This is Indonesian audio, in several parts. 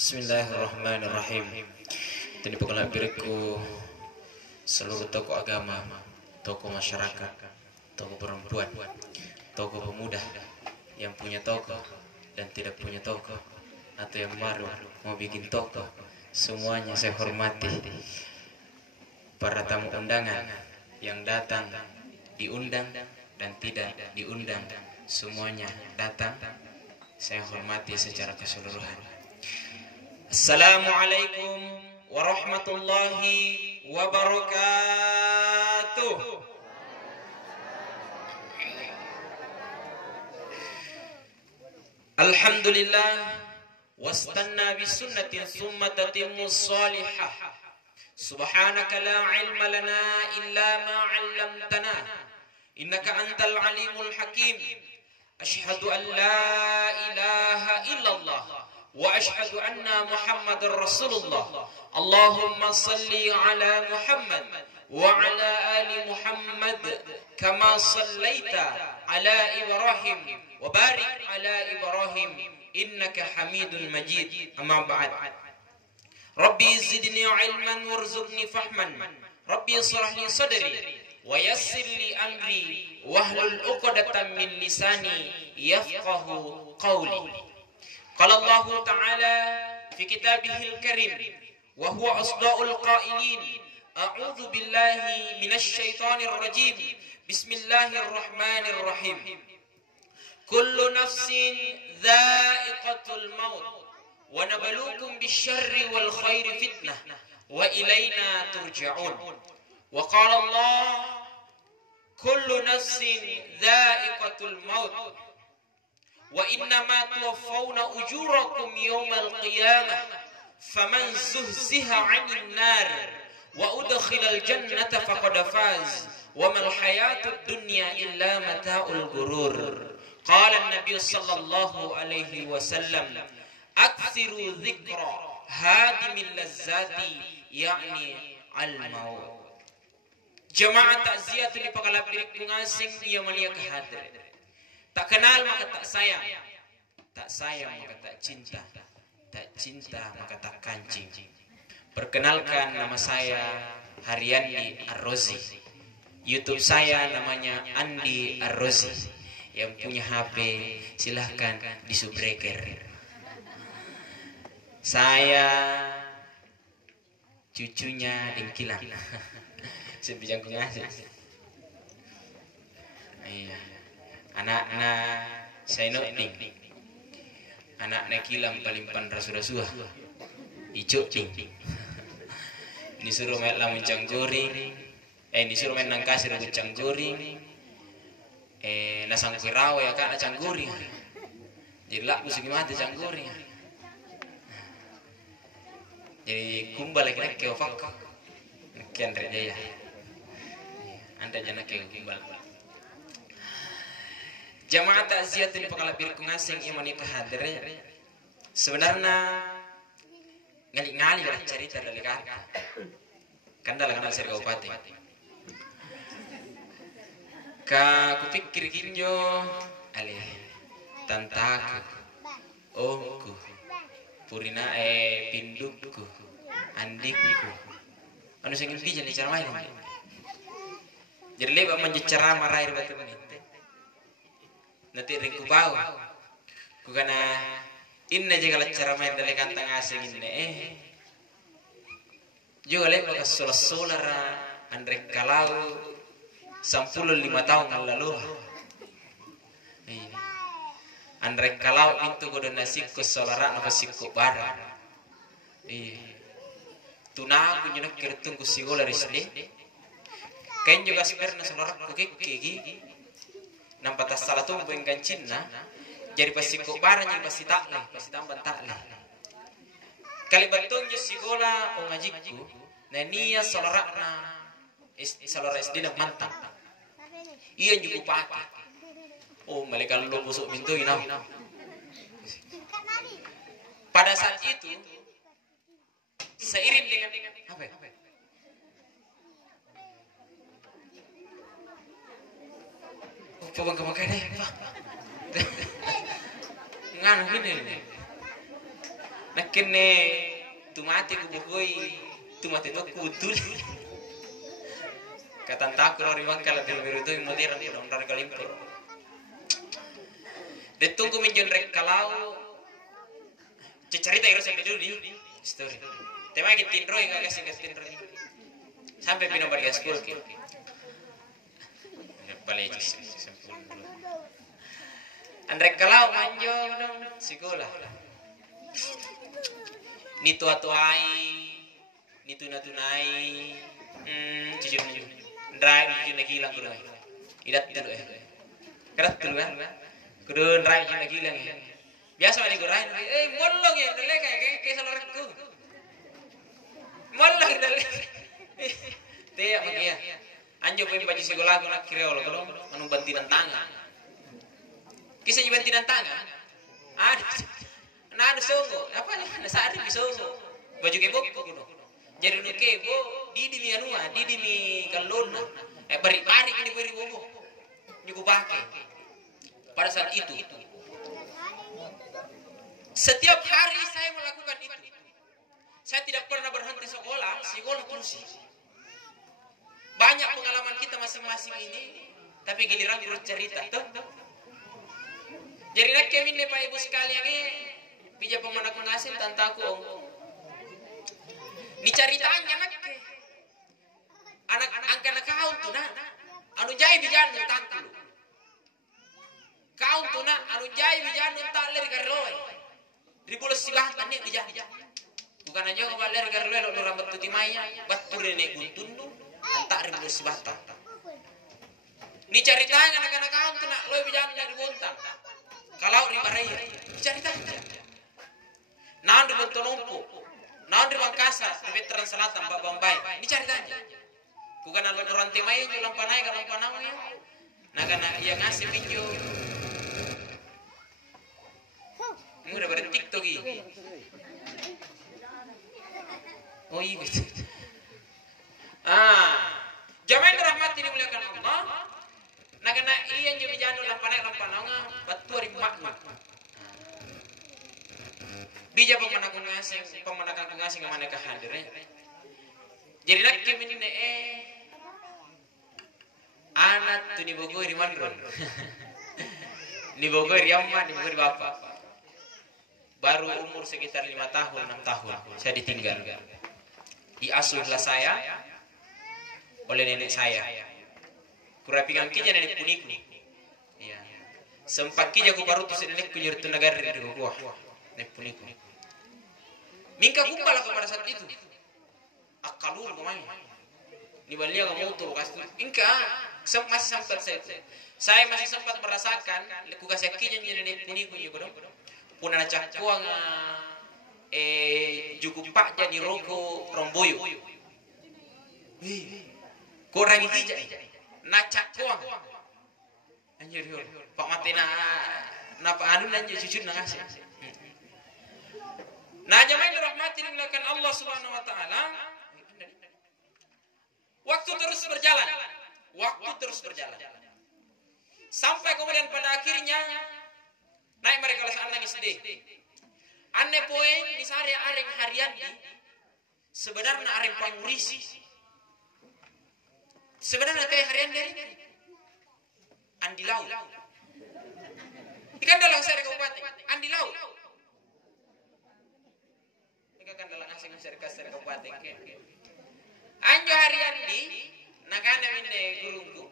Bismillahirrahmanirrahim. Ini bukanlah biriku seluruh tokoh agama, tokoh masyarakat, tokoh perempuan, tokoh pemuda yang punya tokoh dan tidak punya tokoh, atau yang baru mau bikin tokoh, semuanya saya hormati. Para tamu undangan yang datang, diundang dan tidak diundang, semuanya datang, saya hormati secara keseluruhan. Assalamualaikum warahmatullahi wabarakatuh. Alhamdulillah wastanna bisunnatin thumma tatimmu salihah. Subhanaka la ilma lana illa ma 'allamtana innaka antal alimul hakim. Ashhadu an la ilaha illallah wa ashhadu anna Muhammadar Rasulullah. Allahumma salli ala Muhammad wa ala ali Muhammad kama sallaita ala Ibrahim wa barik ala Ibrahim innaka Hamidun Majid. Amma ba'd. Rabbi zidni ilman warzuqni fahman. Rabbi shrah li sadri wa yassir li amri wahlul 'uqdatam min lisani yafqahu qawli. قال الله تعالى في كتابه الكريم وهو أصداء القائلين أعوذ بالله من الشيطان الرجيم بسم الله الرحمن الرحيم كل نفس ذائقة الموت ونبلوكم بالشر والخير فتنة وإلينا ترجعون. وقال الله كل نفس ذائقة الموت وإنما توفون أجوركم يوم القيامة فمن زهزه عن النار وأدخل الجنة فقد فاز وما الحياة الدنيا إلا متاع الغرور. قال النبي صلى الله عليه وسلم أكثروا ذكر هادم اللذات يعني الموت. Jemaah takziah di pakalabrik pengasing yang mulia kehadir. Tak kenal maka tak sayang, tak sayang maka tak cinta, tak cinta maka tak kancing. Perkenalkan, nama saya Haryandi Ar-Rozi. YouTube saya namanya Andi Ar-Rozi. Yang punya HP silahkan di subbreaker. Saya cucunya Dengkilan. Sebijang ngasih. Iya. Anak-anak saya noting, anak-anak Kilam paling panrasura-sura icuk ting. Disuruh main lamun canggoring, disuruh main nangkasir lamun canggoring, nasang kirawe ya kak canggoring. Jadi lah musuh gimana canggoring. Jadi kumbal lagi ke ofak, kian rejaya. Anda jangan ke kumbal. Jamaah takziah di pakalabir kungasing imani kehadir. Sebenarnya ngali-ngali lah cerita dari kakak. Kanda lah kenal saya kabupaten. Kupikir kinjo alih tantaku, omku, purina pindukku, andikku. Anu sing ngerti jadi cara main. Jadi lebih menjecara marair batu ini. Nanti ringku bau, ku kana inna jagala cara main dari kantang asing ini. Juga lek bekas solar andre kalau 15 tahun lalu. Andre kalau itu godo nasiku solara apa siku bara. Tuna aku nyenak kertung ku sigola risle. Kain juga sebenarnya solara ku keki. Nampak tas salah tuh bukan Cina, jadi pasti kok barang jadi pasti tak leh, pasti tambah tak leh. Kali betul je sigola ngajiku, nah niya salorakna, salora SD nak mantap. Iya juga pakai. Oh mereka lu busuk pintu ini. Pada saat itu, seiring dengan apa? Coba pakai deh, Pak. Nganu gini. nakene tu mati ku bukoi tu mati tu kutul katan taku ori mangkala del berutu modern ko ndar kalimpur detungku minjon rek kalau cerita iro sampai dulu di story tema kita tinroi enggak kasih tinroi sampai pino bari school ke balik sempul Andrek kalau manjo dong sekolah ni tua-tuai ni tuna-tunai jujur ndrai jujur lagi hilang kudu idat dulu kerat dulu kan kudu ndrai jujur lagi hilang biasa ada kurai mollong ya dele kayak salarku mollong dele teh makia anjo pun baju sekolah aku nak kira lo kalau anu bantinan tangan kisah bantinan tangan ada songo apa nih ada saat ini songo baju kebo kuno jadi nu kebo di mi anua di mi kalona bari ini bari bobo nyuku pakai pada saat itu setiap hari saya melakukan itu saya tidak pernah berhenti sekolah terus banyak pengalaman kita masing-masing ini tapi giliran bercerita tuh jadi nak kami nih Pak Ibu sekalian ini bija pemanakun hasil tantaku ni ceritanya anak angkat kau tuh nah anu jai bijan tangku kau tuh nah anu jai bijan taler karloy ribulas silahkan nih bijan bukan aja kabaler karloy lo rambut tuti maya batur nek guntun antak ribulas silahkan ni ceritanya anak-anak kau tuh nah lo bijan dari bontang kalau ribaraya ceritanya naon di Bontonompo, naon di Makassar, di Veteran Selatan, Pak Bambai. Ini ceritanya. Bukan ada orang timai yang lampanai kalau lampanaunya. Nah karena yang ngasih pinjau. Ini udah pada TikTok ini. Oh iya gitu. Jamaah rahmat ini muliakan Allah. Nah karena iya yang jadi jangan lampanai lampanaunya, batu hari makna. Bija pemenakun ngasing mana kehadirnya. Jadi nak kami ini anak tu ni Bogor di Mandron. Ni Bogor Yamma, ni Bogor Bapak. Baru umur sekitar 5 tahun, 6 tahun saya ditinggal. Diasuhlah saya oleh nenek saya. Kurapikan kija nenek puniku. Ya. Sempat kija ku baru tu nenek ku nyurtu negara di Bogor. Nenek puniku. Mingka kumpala kepada saat itu. Akalul kemana? Ni balia kamu tuh kasih. Mingka masih sempat saya masih sempat merasakan. Leku kasih kinya nenek puniku juga dong. Puna cakuang juku pak jadi roko romboyo. Korang itu aja. Nacak kuang. Anjir Pak Matena napa anu nanya jujur ngasih. Nah jamaah dirahmati dimuliakan Allah Subhanahu wa taala. Waktu terus berjalan. Sampai kemudian pada akhirnya naik mereka kelas anak SD. Aneh poin di sare areng harian di sebenarnya areng pangurisi. Sebenarnya teh harian dari Andilau. Ikan dalam sare kabupaten Andilau. Kan dalam asing masyarakat kabupaten anjo harian di nakana minne gurungku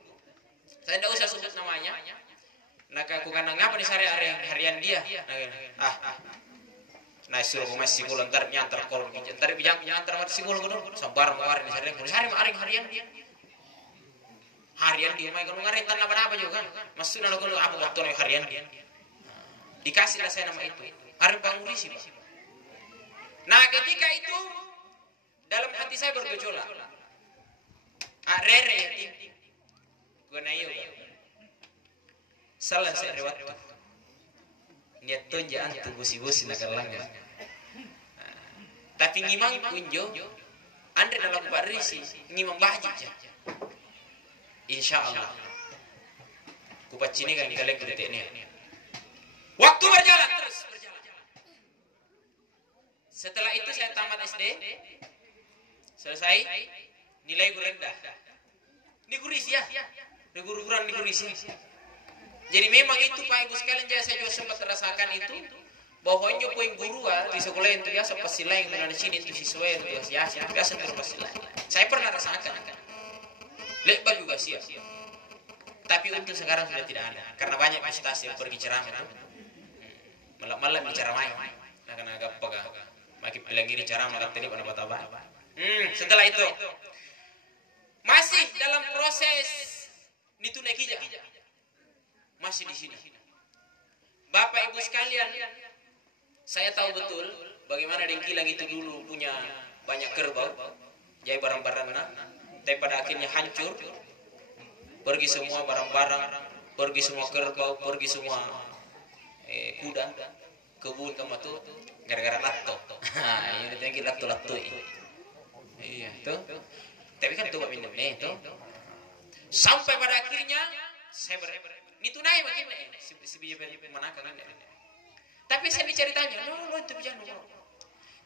saya tidak usah sebut namanya naka aku kan ngapa nih sare harian dia nah suruh masih kulo ntar nyantar kol ntar bijang nyantar masih kulo kudu sabar mawar nih sare harian dia mah kalau ngarentan apa juga kan maksudnya lo apa waktu harian dia dikasih lah saya nama itu areng pangurisi Pak. Nah ketika itu dalam hati saya bergejolak. Rere ya tim. Gua nayo. Salah saya lewat. Niat tonjaan tu busi-busi nakalangga. Tapi ngimang kunjo andre dalam barisi ngimang baji aja. Insyaallah. Kupat cini kan dikalian gede ini. Waktu berjalan terus. Setelah itu saya tamat SD, selesai, nilai gue rendah. Ini guris ya, ini guru-guruan di guris ya. Jadi memang itu Pak Ibu sekalian, saya juga sempat merasakan itu, bahwa nyo poin guru di sekolah itu biasa pasti lain di sini itu siswa itu biasa terus pasti lain. Saya pernah rasakan, lebar juga sih. Tapi untuk sekarang sudah tidak ada, karena banyak ustaz yang pergi ceramah, malam bicara main, karena agak pegang, makin lagi di ceramah kata ini pada bataba. Setelah itu masih dalam proses nitunekija, masih di sini. Bapak Ibu sekalian, saya tahu betul bagaimana Dengkilang itu dulu punya banyak kerbau, jadi barang-barangnya, tapi pada akhirnya hancur. Pergi semua barang-barang, pergi semua kerbau, pergi semua kuda, kebun kamu tuh gara-gara laptop. Ini Dengki laptop ini. Iya, tuh. Tapi kan tuh minum nih, tuh. Sampai pada akhirnya saya itu naik makin si mana kan. Tapi saya diceritanya, lo itu jangan.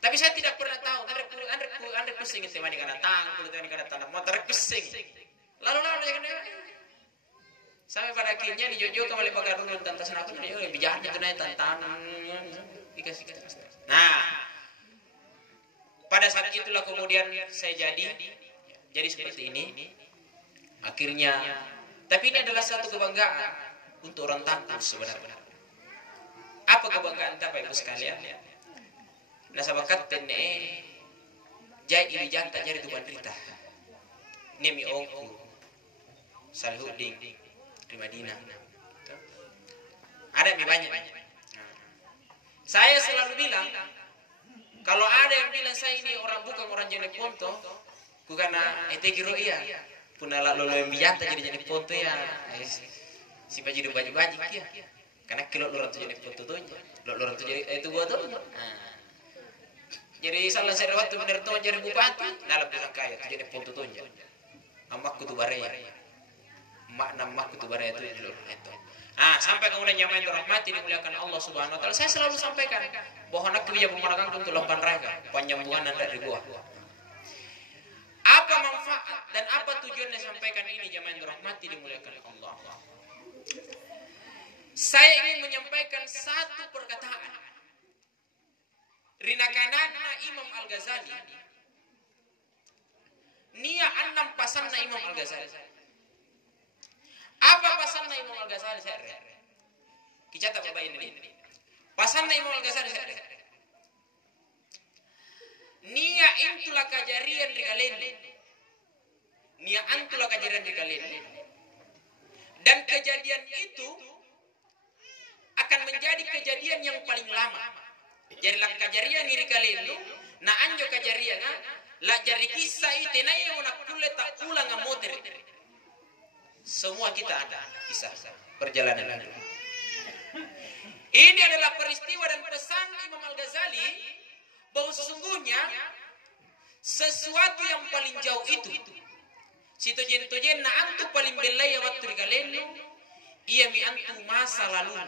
Tapi saya tidak pernah tahu. Anda pusing itu mana karena tangkul, karena tanah motor pusing. Lalu jangan. Sampai pada akhirnya di Jojo kembali pakai runun tantas aku dia lebih jahat itu naik tantangan dikasih. Nah, pada saat itulah kemudian saya jadi seperti ini. Akhirnya, tapi ini adalah satu kebanggaan untuk orang tangkul sebenarnya. Apa kebanggaan Bapak Ibu sekalian? Nah, sahabat tene jadi jangan tak jadi tuan cerita. Nemi ongku Salhuddin di Madinah. Ada lebih banyak. Saya selalu bilang, kalau ada yang bilang saya ini bukan orang jenis ponto, karena etegiro iya, punah lalu yang bijata jadi jenis ponto ya, si baju baju ya, karena kilo lorong tu jenis ponto tu, lorong tu jadi itu gua tu. Jadi salah saya waktu bener tuh jadi bupati, dalam bilang kaya tu jenis ponto tu, amakku tu baraya. Makna makku tu baraya itu. Sampai kemudian Jamaah Rahmati dimuliakan Allah Subhanahu wa taala. Saya selalu sampaikan bahwa nak kerja pemanakan untuk lompan raga, penyembuhan anda dari gua. Apa manfaat dan apa tujuannya sampaikan ini Jamaah Rahmati dimuliakan Allah. Saya ingin menyampaikan satu perkataan. Rinakanana Imam Al-Ghazali. Nia annam pasanna Imam Al-Ghazali. Apa pasanna Imam Al-Ghazali saya? Kicatat Bapak ini. Pasanna Imam Al-Ghazali saya. Nia intula kajarian di kalian. Nia antula kajarian di kalian. Dan kejadian itu akan menjadi kejadian yang paling lama. Jadilah kajarian di kalian. Na anjo kajarian la jari kisah itu naya nak kulle tak ulang amoter. Semua kita ada kisah perjalanan hidup. Ini adalah peristiwa dan pesan Imam Al-Ghazali bahwa sesungguhnya sesuatu yang paling jauh itu sitojen na antu paling belaya waktu di kalian ia mi antu masa lalu.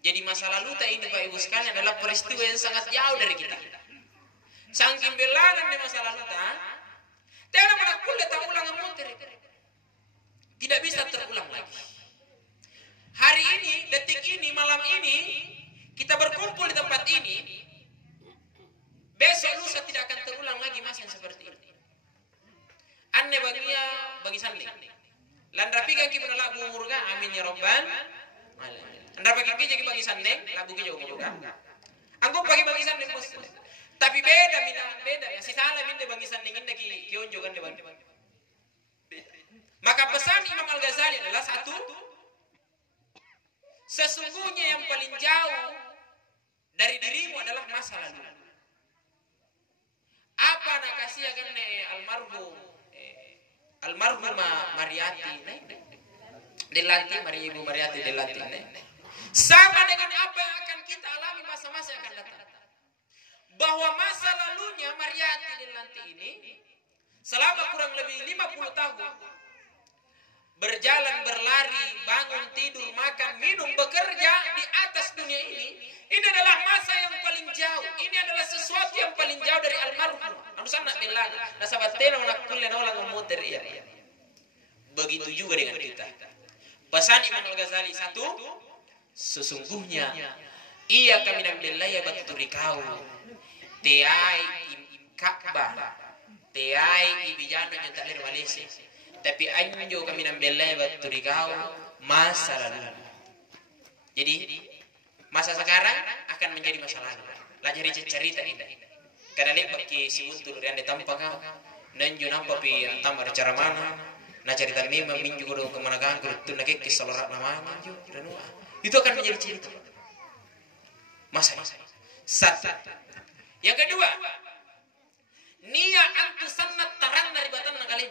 Jadi masa lalu tak ini Pak Ibu sekalian adalah peristiwa yang sangat jauh dari kita. Saking belaran di masa lalu tak tidak boleh terulang muter. Tidak bisa terulang lagi. Hari ini, detik ini, malam ini, kita berkumpul di tempat ini. Besok lusa tidak akan terulang lagi masa yang seperti ini. Anne baginya bagi sanding. Landra pikan kita lagu murga, amin ya robbal. Landra bagi kita bagi sanding, lagu kita murga. Anggap bagi sanding bos. Tapi beda ya. Si salah minta bagi sandingin lagi kionjo kan depan. Maka pesan Imam Al-Ghazali adalah satu, sesungguhnya yang paling jauh dari dirimu adalah masa lalu. Apa nak kasih akan almarhumah Mariati, Delanti, Ibu Mariati Delanti. Sama dengan apa yang akan kita alami masa-masa yang akan datang. Bahwa masa lalunya Mariati Delanti ini selama kurang lebih 50 tahun berjalan, berlari, bangun, tidur, makan, minum, bekerja di atas dunia ini adalah masa yang paling jauh. Ini adalah sesuatu yang paling jauh dari almarhum. Anu sana bilang, nasabatena nak kulen orang memuter ya. Begitu juga dengan kita. Pesan Imam Al-Ghazali satu, sesungguhnya ia kami nambil ya baturikau. Tiai Ka'bah, tiai ibijano yang tak dari Malaysia. Tapi anjo kami nambil ya baturikau masa lalu. Jadi masa sekarang akan menjadi masa lalu. Lah jadi cerita ini. Karena lepas ki si untul yang ditampak kau, nanju nampak pi tambah cara mana? Nah cerita ini meminju kudu kemana kan kudu tu nak kisah lorat nama manju dan itu akan menjadi cerita. Masa satu. Yang kedua, niya antu sangat terang dari batan nagalim.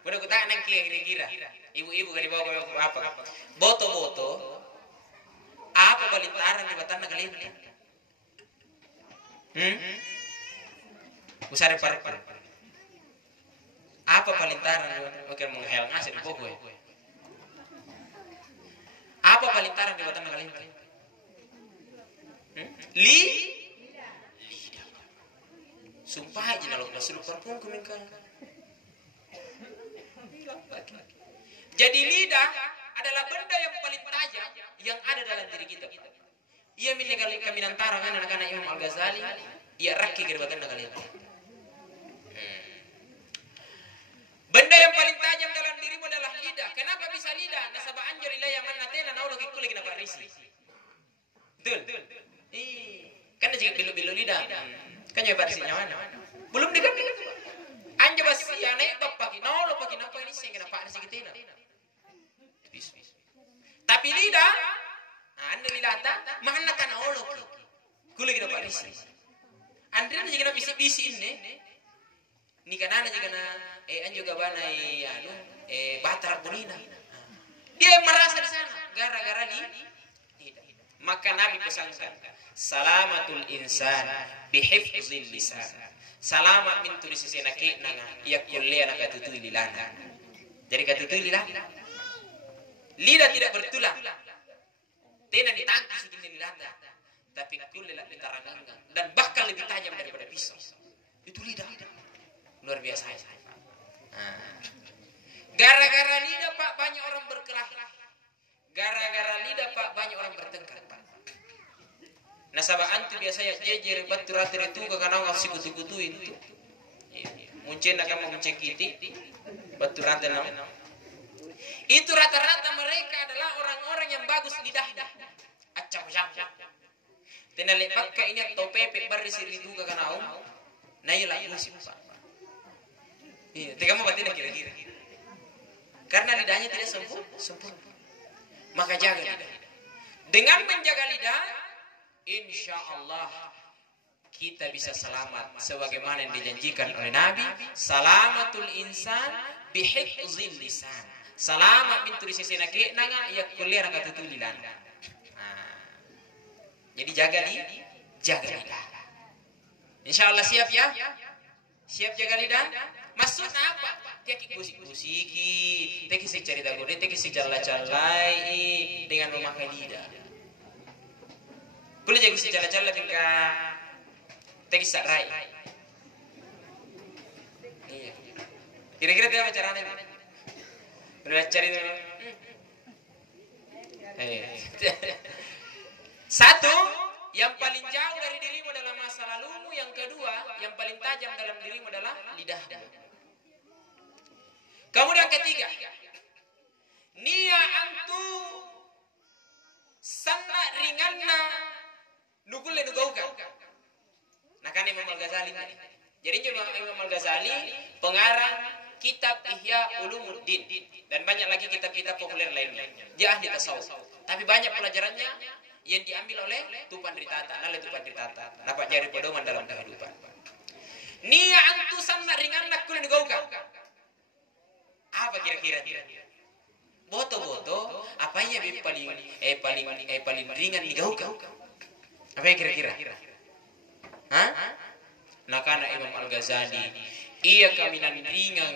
Udah ku tanya kira-kira. Ibu-ibu kan dibawa ke apa? Boto-boto. Apa balintaran di batan nagalim? Usare parek. Apa palintaran? Mungkin menghel ngasih di pokok. Apa palintaran di batan nagalim? Lidah. Sumpah aja kalau masuk parfum kuminkan. Jadi lidah adalah benda yang paling tajam yang ada dalam diri kita. Ia milik kami antara kan anak-anak Imam Al-Ghazali, ia rakki ke batan nagalim. Benda yang paling tajam dalam dirimu adalah lidah. Kenapa bisa lidah? Nasaba anjur ilayya man natena naulo kikuli kena parisi. Betul. Kan ada juga bilu-bilu lidah. Kan nyoba parisinya mana? Belum dekat. Anjur basi ya naik pagi. Naulo pagi napa ini sing kena parisi kitina. Tapi lidah, anda milata mana kan naulo ki. Kuli kena parisi. Andre ni kena bisi-bisi ini. Ni kanana jika na anjo gabana batar bunina. Dia merasa di sana gara-gara maka Nabi pesankan salamatul insan bihifzil lisan. Salamat min tulisi senake nanga yakulle na katutui lilana. Jadi katutui lilana. Lidah tidak bertulang. Tena ditangkis di lilana. Tapi kulle la ditaranganga dan bahkan lebih tajam daripada pisau. Itu lidah. Luar biasa. Gara-gara lidah Pak banyak orang berkelahi. Gara-gara lidah Pak banyak orang bertengkar Pak. Nasabah antu biasanya jejer batu rata itu karena ngasih kutu-kutuin itu. Muncen akan mencekiti batu rata nama. Itu rata-rata mereka adalah orang-orang yang bagus lidahnya. Acap-acap. Tena lepak ini atau pepe baris itu karena nailah musib Pak. Iya, tiga mau batin kira-kira. Karena lidahnya tidak sempurna. Maka jaga lidah. Dengan menjaga lidah, insya Allah kita bisa selamat. Sebagaimana yang dijanjikan oleh Nabi, salamatul insan bihifzil lisan. Selamat min tulisi senake nanga yakulir angka tutulilan. Jadi jaga lidah. Insya Allah siap ya? Siap jaga lidah? Maksudnya apa? Dia musik-musiki, dia kisah cerita gede, dia kisah jala-jalai dengan memakai lidah. Boleh jadi kisah jala-jala dengan dia kisah rai. Iya. Kira-kira dia caranya? Boleh cari dulu. Satu, yang paling jauh dari dirimu adalah masa lalumu. Yang kedua, yang paling tajam dalam dirimu adalah lidahmu. Kemudian ketiga, niya antu sanna ringanna nukulle nugauka. Nah kan Imam Al-Ghazali. Jadi Imam Al-Ghazali pengarang kitab Ihya Ulumuddin dan banyak lagi kitab-kitab populer lainnya. Dia ahli tasawuf. Tapi banyak pelajarannya yang diambil oleh Tupan Ritata, Napa jadi pedoman dalam kehidupan. Niya antu sanna ringanna nukulle nugauka. Apa kira-kira dia? Boto-boto apa ya paling ringan digaukan? Apa kira-kira? Hah? Nakana Imam Al-Ghazali ia kami nan ringan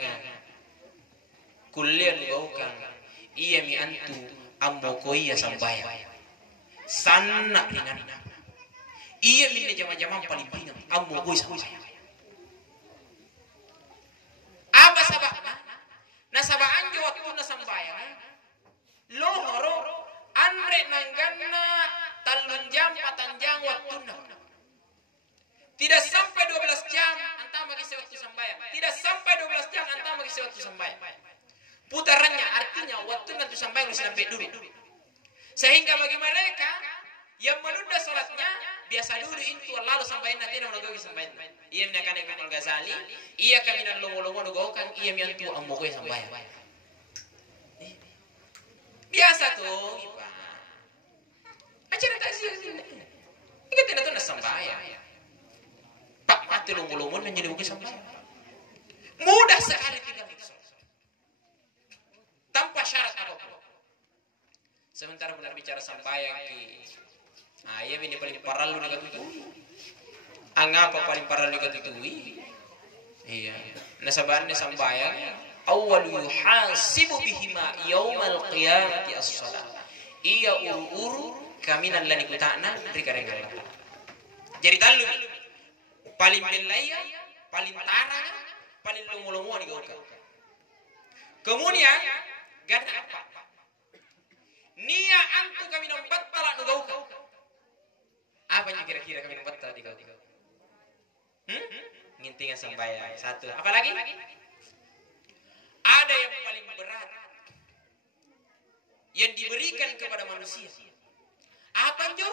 kuliah gaukan iya mi antu ambo ko iya sambaya sanna ringan iya minne jama-jama paling pinang ambo ko sambaya apa sababna na sabaan jo waktu na sambaya lohoro andre nangganna talun jam 4 jam waktu na tidak sampai 12 jam anta mengisi waktu sembahyang. Tidak sampai 12 jam anta mengisi waktu sembahyang. Putarannya artinya waktu nanti sembahyang harus sampai dulu. Sehingga bagi mereka yang menunda salatnya biasa dulu itu lalu sampai nanti nak lagi sembahyang. Ia menakan Imam Al-Ghazali, ia kami nan longo-longo dogokan ia miantu ambo ko sembahyang. Biasa tuh, Pak. Acara takziah ini. Ini tidak tuh sembahyang. Pak mati lungu-lungun menjadi bukit sampai mudah sekali tinggal tanpa syarat apapun. Sementara benar bicara sambayang iya ini paling parah lu dekat itu angapa paling parah dekat itu iya nasabannya sambayang awal yuhasibu bihima yaumal qiyamati as-salat iya uru-uru kaminan lani kutana rika-rika jadi talu paling belaya, paling tarang, paling longo-longo di gauka. Kemudian, gana apa? Nia antu kami nampak talak di gauka. Apa yang kira-kira kami nampak talak di gauka? Ngintingan sembahyang. Satu. Apa lagi? Ada yang paling berat. Yang diberikan kepada manusia. Apa Jo?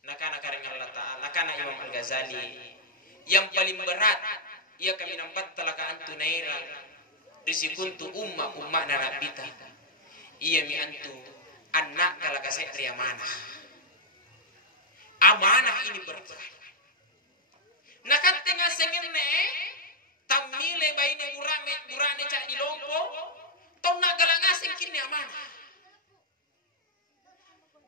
Nakana kareng Allah Ta'ala, nakana Imam Al-Ghazali yang paling berat ia kami nampak telaka antu naira risikuntu umma nanabita ia mi antu anak kalaka setri amanah ini berat nakat tengah sengene tamile baine burane cak di lompo tong nagalangaseng kini amanah.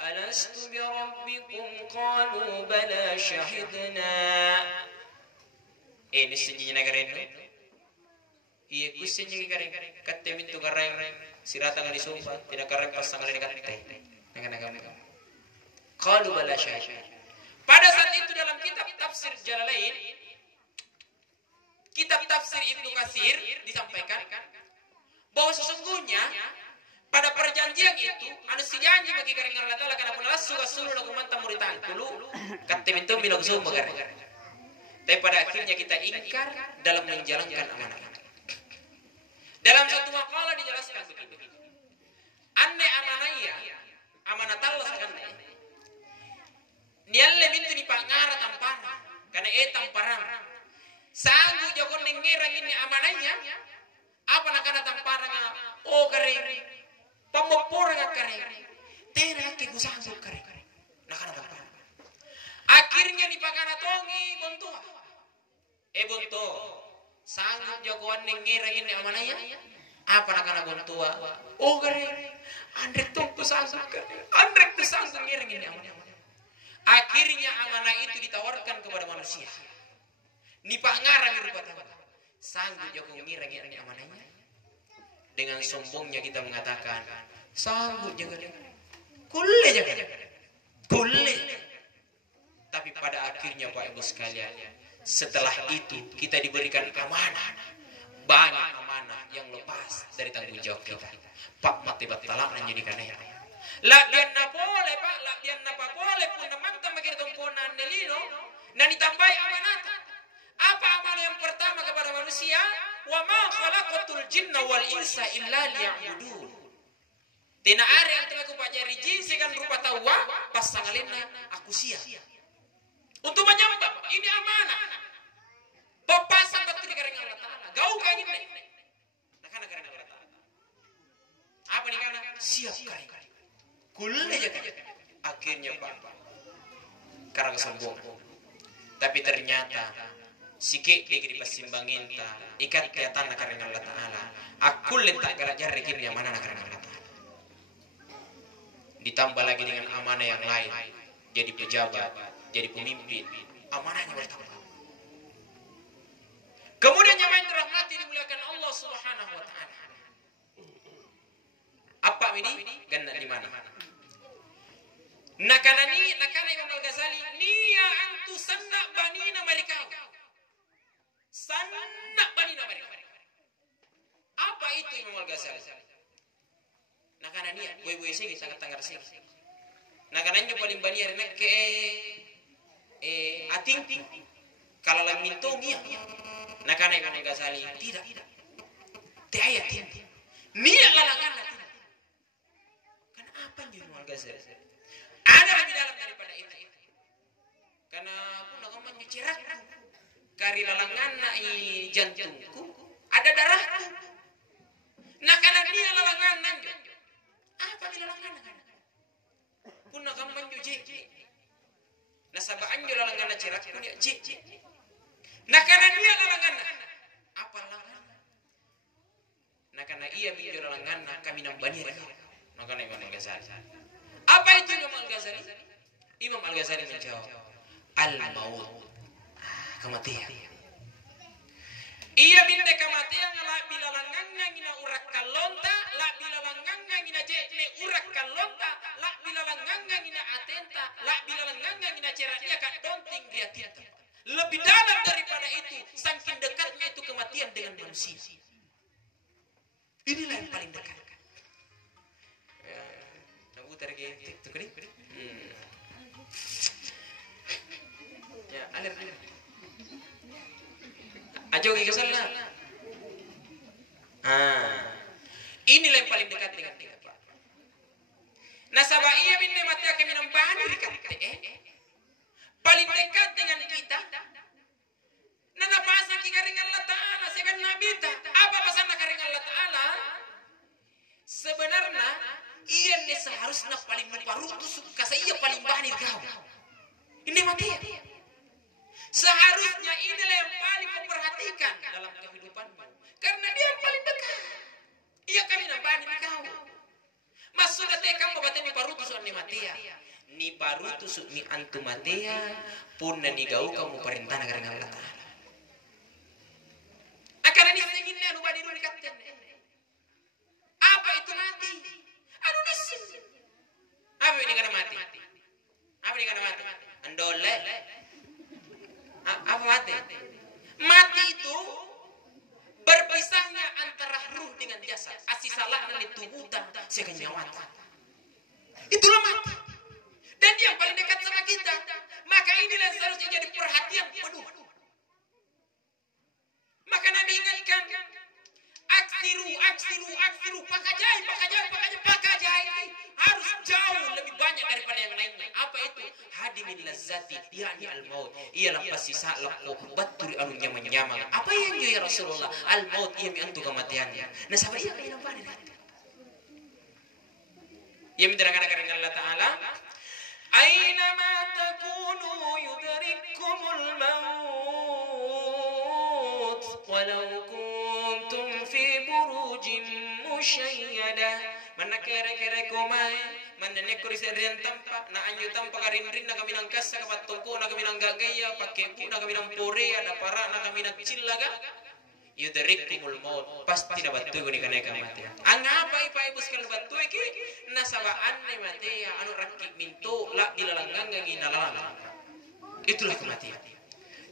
Alastu bi rabbikum qalu bala syahidna. Ini senjinya negara ini. Iya kusennya negara. Katte mintu gareng sirata ngali sofa tidak gareng pasang ngali katte. Ngan-ngan. Qalu bala syahidna. Pada saat itu dalam kitab tafsir Jalalain, kitab tafsir Ibnu Katsir disampaikan bahwa sesungguhnya pada perjanjian itu anu si janji bagi kareng Allah Taala kana pun lasu kasulu lagu mantap muritan dulu katte mintu bilang sumber gareng. Tapi pada akhirnya kita ingkar dalam menjalankan amanah. Dalam satu makalah dijelaskan begini. Anne amanaya, amanah Allah sakanne. Nialle mintu ni pangara tampara, karena tamparang. Sanggu jokon nengerang ini amanahnya. Apa nakana tamparang? Oh kare. Pemopor nga kare. Tera ke gusanggo kare. Nakana tamparang. Akhirnya ni pangara tongi bonto. Bonto. Sanggu jokon nengerang ini amanahnya. Apa nakana bontua? Oh kare. Andrek tong kusanggo kare. Andrek kusanggo ngerang ini amanah. Akhirnya amanah itu ditawarkan kepada manusia. Nipak ngarang rupa tawa. Sanggup Joko ngirang ini amanahnya. Dengan sombongnya kita mengatakan, sanggup jaga dia. Kulle jaga. Kulle. Tapi pada akhirnya Pak Ibu sekalian, setelah itu kita diberikan amanah. Banyak amanah yang lepas dari tanggung jawab kita. Pak mati batalak menjadikan ya. Labian na pole Pak, labian na pa pole pun namanta makitong ponan nelino na nitambai amanat. Apa amanah yang pertama kepada manusia? Wa ma khalaqatul jinna wal insa illa liya'budun. Tina are ang telah kupajari jin segan rupa tawa pasangalina aku sia. Untuk menyembah ini amanah. Papasan betul di kareng Allah Taala. Gau kayak gini. Nakana kareng Allah Taala. Apa nih kana? Siap kareng. Kulle jaga. Akhirnya Pak karena kesombongan. Tapi ternyata sikit dikiri pasimbangin ta ikat kelihatan karena Allah Taala. Aku letak gerajar rekir yang mana karena Allah Taala. Ditambah lagi dengan amanah yang lain. Jadi pejabat, jadi pemimpin, amanahnya bertambah. Kemudian yang lain dirahmati dimuliakan Allah Subhanahu wa taala. nampak ini ganna di mana. Nakana Imam Al-Ghazali niya antu sanna banina mereka. Sanna banina mereka. Apa itu Imam Al-Ghazali? Nakana niya boy segi tanggar segi. Nakana nyo paling baniar nak ke ating kalau lang minto niya. Nakana Imam Al-Ghazali tidak. Tiaya tidak. Niya lalangan na tidak. Kan apa nyo Imam Al-Ghazali? Ada lebih dalam daripada itu. Karena aku nak ngomong cerakku, kari lalangan na jantungku, ada darahku. Nah karena dia lalangan nanjo, apa di lalangan na? Pun nak ngomong je. Nah sabaan jo lalangan na cerakku dia je. Nah karena dia lalangan na, apa lalangan? Nah karena ia minjo lalangan na kami nambani dah. Maka Imam Al-Ghazali. Apa itu Imam Al-Ghazali? Imam Al-Ghazali menjawab, al-maut, kematian. Iya binte kematian la bila langanga ngina urak kalonta, la bila langanga ngina jekle urak kalonta, la bila langanga ngina atenta, la bila langanga ngina ceraknya kak donting dia tiata. Lebih dalam daripada itu, saking dekatnya itu kematian dengan manusia. Inilah yang paling dekat. Ya, alir. Ajo ke sana. Inilah yang paling dekat dengan dia. Nasabah iya bin mati akan minum bahan dekat. Paling dekat dengan kita. Nana pasang kikaring Allah Ta'ala sekan Nabi ta. Apa pasang kikaring Allah Ta'ala? Sebenarnya ia ni seharusnya paling memparutus kasa ia paling bahan kau. Ini mati. Seharusnya inilah yang paling memperhatikan dalam kehidupanmu. Karena dia yang paling dekat. Ia kami nambahan kau. Maksudnya kamu berarti ni parutus ni matia. Ni parutus ni antu matia pun ni gau kamu perintah negara Allah Ta'ala. Akan ini ingin anu badi dulu dikatakan. Apa itu mati? Anu disin. Apa ini kena mati? Apa ini kena mati? Andole. Apa mati? Mati itu berpisahnya antara ruh dengan jasad. Asisalah dan ditubuhkan sekenyawa. Itulah mati. Dan dia yang paling dekat sama kita. Maka inilah yang seharusnya jadi perhatian penuh. Maka Nabi ingatkan, aksiru, pakajai. Harus jauh lebih banyak daripada yang lainnya. Apa itu? Hadimin lazzati, yakni al-maut. Ialah pasti salakku, baturi anu nyaman-nyaman. Apa yang ya Rasulullah? Al-maut, ia miantu kematiannya. Nah sahabat ia kaya nampak dekat. Ia menterangkan dengan Allah Ta'ala. Aynama takunu yudrikumul maut. Walau kuntum fi burujin musyayyada. Mana kere-kere komai. Mana nekuri sedian tampak. Na anju tampak karin-rin na kami nang kasa. Kapat tungku na kami nang gagaya. Pakai ku na kami nang pore. Ada para na kami nang cilaga. Yudrikumul maut. Pasti na batu ni kanay kamati. Ang apa ipa ibus kalau batu iki nasabaan ni mati anu rakik minto la dilalanggang nginalang. Itulah kematian.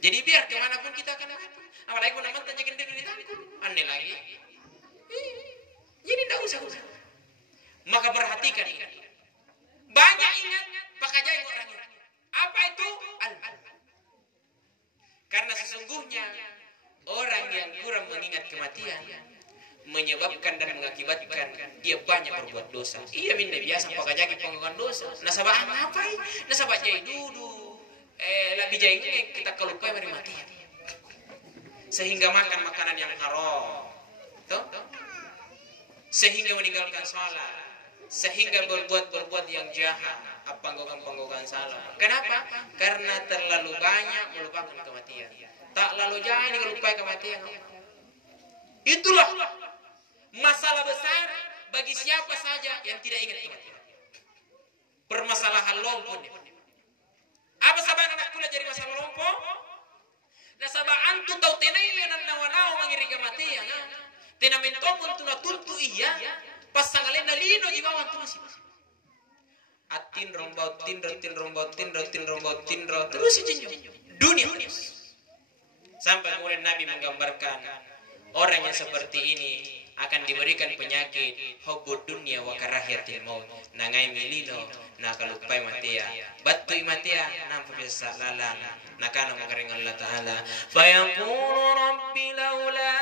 Jadi biar kemanapun kita akan mati. Apalagi pun amat tanjakan diri di tangkul. Aneh lagi. Jadi tidak usah. Maka perhatikan ini. Banyak ingat pakajai orang ini. Apa itu? Karena sesungguhnya orang yang kurang mengingat kematian menyebabkan dan mengakibatkan dia banyak berbuat dosa. Iya minta biasa pakajai pengakuan dosa. Nasabah apa? Nasabah jai dulu. Lebih jai kita kelupai mari mati. Sehingga makan makanan yang haram. Tuh? Sehingga meninggalkan salat. Sehingga berbuat yang jahat. Panggokan salah. Kenapa? Karena terlalu banyak melupakan kematian. Tak lalu jangan lupai kematian. Itulah masalah besar bagi siapa saja yang tidak ingat kematian. Permasalahan lompon. Apa sabab anak kula jadi masalah lompon? Nasaba antu tau tenay nan nawanao mangiri kematian. Tenamentong untuk tuntu iya. Pas sangalin na lino jibawan terus. Atin rombau tinro terus jinjo. Dunia terus. Sampai kemudian Nabi menggambarkan orang yang seperti ini akan diberikan penyakit hubbud dunya wa karahiyatil maut. Nangai milino nakalupai matia. Batu matia nampa bisa lalang. Nakana magaring Allah Ta'ala. Fayaqulu rabbi laula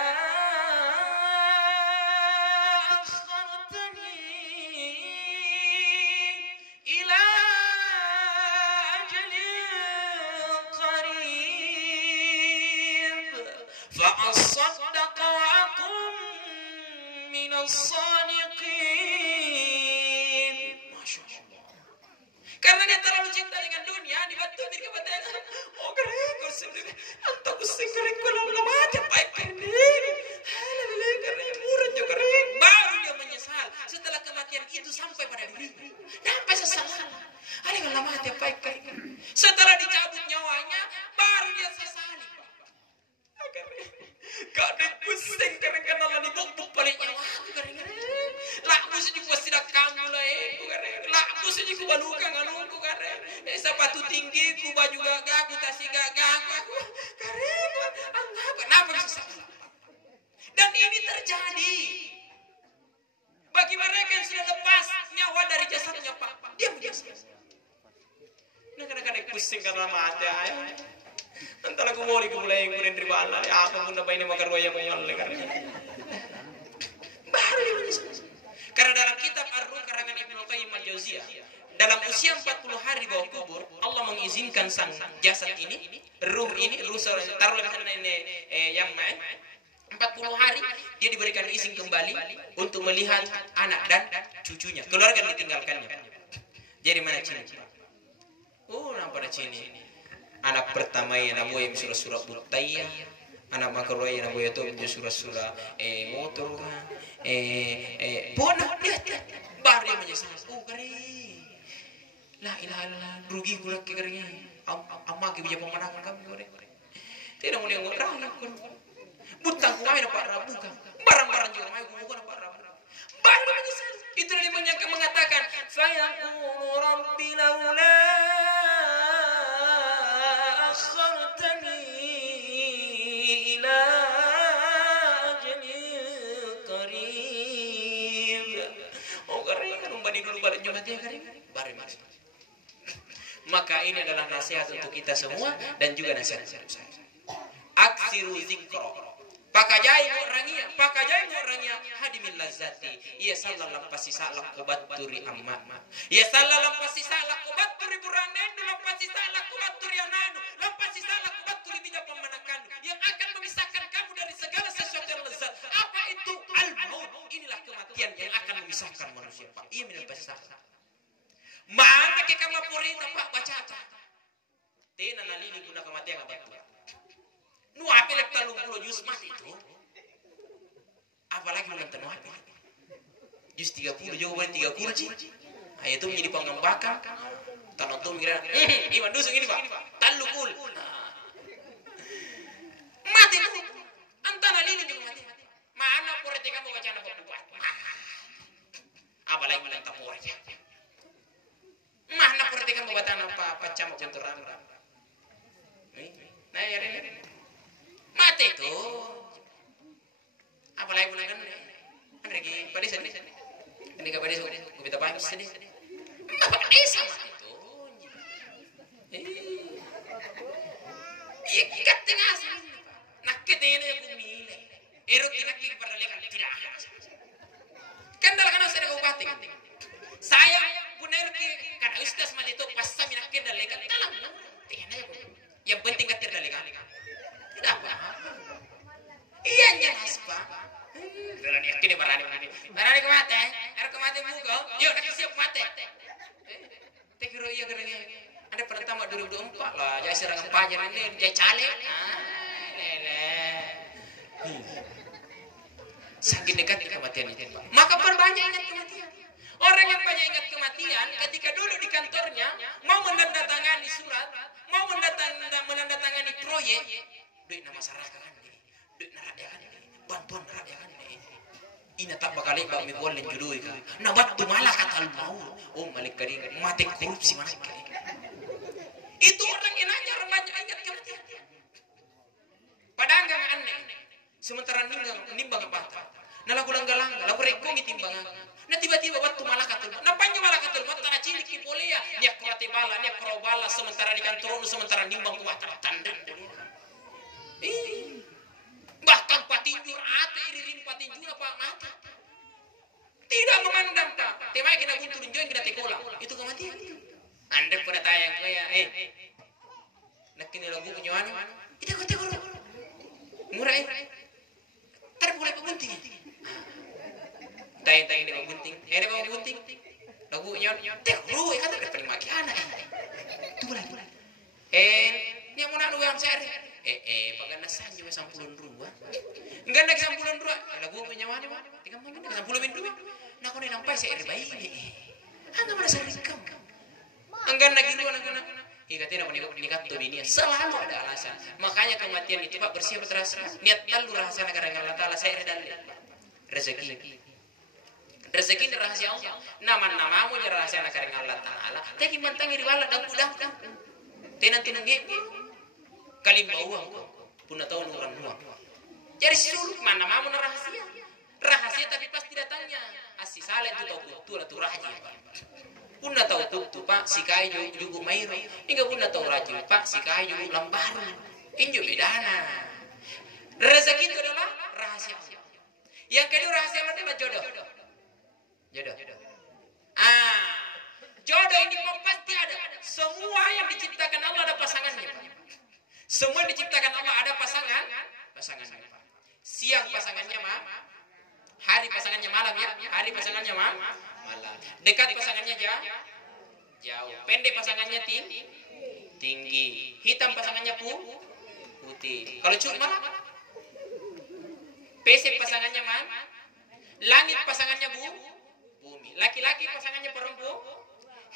فأصدق وأكن من الصادقين. Masya Allah. Karena dia terlalu cinta dengan dunia, dibantu diri kepada oh kering kau sendiri, entah kau sendiri kalau lama aja baik ini, karena murah juga kering. Baru dia menyesal setelah kematian itu sampai pada dirinya, sampai sesal. Ada yang lama aja baik kering. Setelah dicabut nyawanya, baru dia sesali. Gak ada pusing karena di buk balik nyawa lah musuh juga tidak kamu lah lah musuh juga luka nganungku sepatu tinggi ku baju gagah ku tasi gagah aku kenapa bisa dan ini terjadi bagi mereka yang sudah lepas nyawa dari jasadnya Pak dia biasa kadang-kadang pusing karena mati antara aku mau mulai kemudian terima Allah ya apa pun apa ini maka ruaya menyolle baru karena dalam kitab Ar-Ruh karangan Ibnu Qayyim Al-Jauziyah dalam usia 40 hari di bawah kubur Allah mengizinkan sang jasad ini ruh taruhlah misalnya yang 40 hari dia diberikan izin kembali untuk melihat anak dan cucunya keluarga ditinggalkannya jadi mana cini nampak cini anak pertama yang namanya surah-surah Butayah anak makarwa yang namanya itu surah-surah motor bodoh dia baru dia menyesal kering la ilaha illallah rugi gula keringnya amma ke bija pemenangan kami kore tidak boleh ngurang butang kuai dapat rabu kan barang-barang juga mai bukan dapat rabu baru dia menyesal itu dia mengatakan fayaqulu rabbi laula maka ini adalah nasihat untuk kita semua dan juga nasihat untuk saya. Aksiru zikro. Pakajai orangnya hadimil lazati. Ia sallallahu pasti salak kubaturi amma. Ia sallallahu pasti salak kubaturi buranenu pasti salak kubaturi ananu. Pasti salak kubaturi bija pemanakan yang akan memisahkan kamu dari segala sesuatu yang lezat. Apa itu al-maut? Inilah kematian yang akan memisahkan manusia, Pak. Ia minal pasti salak. Mana ke kama purina Pak baca apa? Tena nalili guna kematian abad. Nu apa lek 30 juz mati itu? Apalagi bulan tanu apa? Juz 30 jauh boleh 30 ji. Ayo itu menjadi pengembakan. Tanontum kira iman dusung ini Pak. Talukul. Mati itu. Antara nalili juga mati. Mana purite kamu baca apa buat? Apalagi bulan tapu aja. Mana perhati kamu batan apa cama untuk ram. Nah ya ini mati itu. Apalagi bulan kan? Lagi pada sini. Ini kapan dia? Kita panggil sini. Apa sama itu? Iya kita tengah sini. Nak kita ini aku milih. Erot kita kiri pada lekan tidak. Kan dalam kan saya kabupaten. Saya benar kan ustaz mati itu pas saya nak kita lekan dalam. Yang penting kita terlekan. Tidak apa. Iya jelas Pak. Dalam yakin berani. Berani kemate. Ada kemate buka. Yuk nak siap mate. Tekiro iya kerana ada pertama 2024 lah. Jadi serangan pajar ini jadi caleg. Saking dekat kematian itu Pak. Maka perbanyak ingat kematian. Orang yang banyak ingat kematian ketika duduk di kantornya mau menandatangani surat, mau menandatangani proyek, duit nama masyarakat kan ini, duit rakyat kan ini, bantuan rakyat kan ini. ina tak bakal iba mi boleh judui ka na battu malakatal maut oh malik kari mati korupsi mana kari itu orang yang nanya remaja ingat kematian padahal nggak aneh sementara nimbang apa nah lagu langgalang lagu rekongi timbangan nah tiba-tiba waktu malakatul maut nah panjang malakatul maut tanah cilik boleh ya niak kurate bala niak kurau bala sementara di kantor sementara nimbang kuat tanda bahkan patinjur ate iririn patinjur apa mati tidak memandang pak temanya kena buntur join kena tekola itu kematian anda pada tayang kaya nak kini lagu penyuan itu kau tekola murah tar boleh pembunting tayang dia pembunting ada pembunting lagu penyuan tekola kata ada paling maki anak itu boleh ini yang mau nak yang saya pagana saja wes 60 rupiah enggak nak 60 rupiah lagu penyawane mah tinggal mungkin 60 rupiah nak kau nampai saya bayi anda merasa rikam enggak nak gitu anak-anak katanya nak nikah tuh bini selalu ada alasan makanya kematian itu Pak bersiap terasa niat lalu rahasia negara Allah Taala saya dan rezeki ini rahasia Allah nama-namamu rahasia negara Allah Taala tapi mantang iri wala dan budak tenan tinungge kalim bawang pun tahu nuran nuang jadi suruh mana mau rahasia tapi pasti datangnya asih salah itu tahu tuh rahasia pun tahu tuh Pak si kayu juga mairo hingga pun tahu rahasia Pak si kayu lambaru injo bedana rezeki itu adalah rahasia yang kedua rahasia adalah jodoh jodoh ini pasti ada semua yang diciptakan Allah ada pasangannya semua diciptakan Allah ada pasangannya siang pasangannya hari pasangannya malam ya hari pasangannya malam dekat pasangannya jauh pendek pasangannya tinggi hitam pasangannya putih kalau cuma pesek pasangannya langit pasangannya bumi laki-laki pasangannya perempuan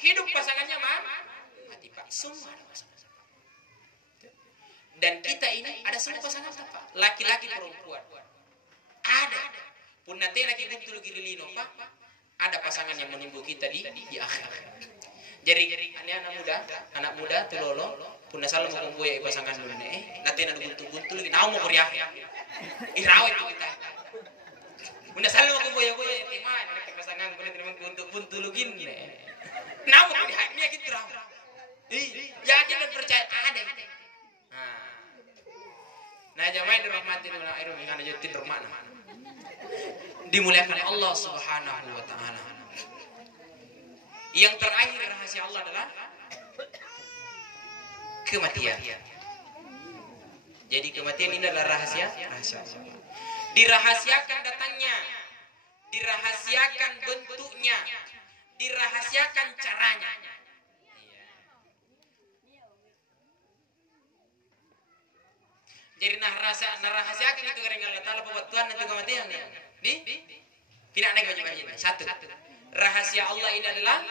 hidup pasangannya mati Pak semua ada pasangan dan kita ini ada semua pasangan Pak laki-laki perempuan ada pun nanti lagi betul girilino Pak ada pasangan yang menunggu kita di akhir jadi anak muda telolo pun salah mau kumpuya pasangan dulu nanti ada buntu lagi mau kuriah irawe itu kita pun salah mau kumpuya timah pasangan pun terima buntu lagi mau kuriah ini gitu yakin dan percaya ada nah jamaah dirahmati oleh air yang ada jadi bermakna dimuliakan Allah Subhanahu wa taala. Yang terakhir rahasia Allah adalah kematian. Jadi kematian ini adalah rahasia Allah. Dirahasiakan datangnya, dirahasiakan bentuknya, dirahasiakan caranya. Jadi narahasiakan itu karena Allah Taala bahwa Tuhan itu kematian. Tidak naik wajib. Satu. Rahasia Allah ini adalah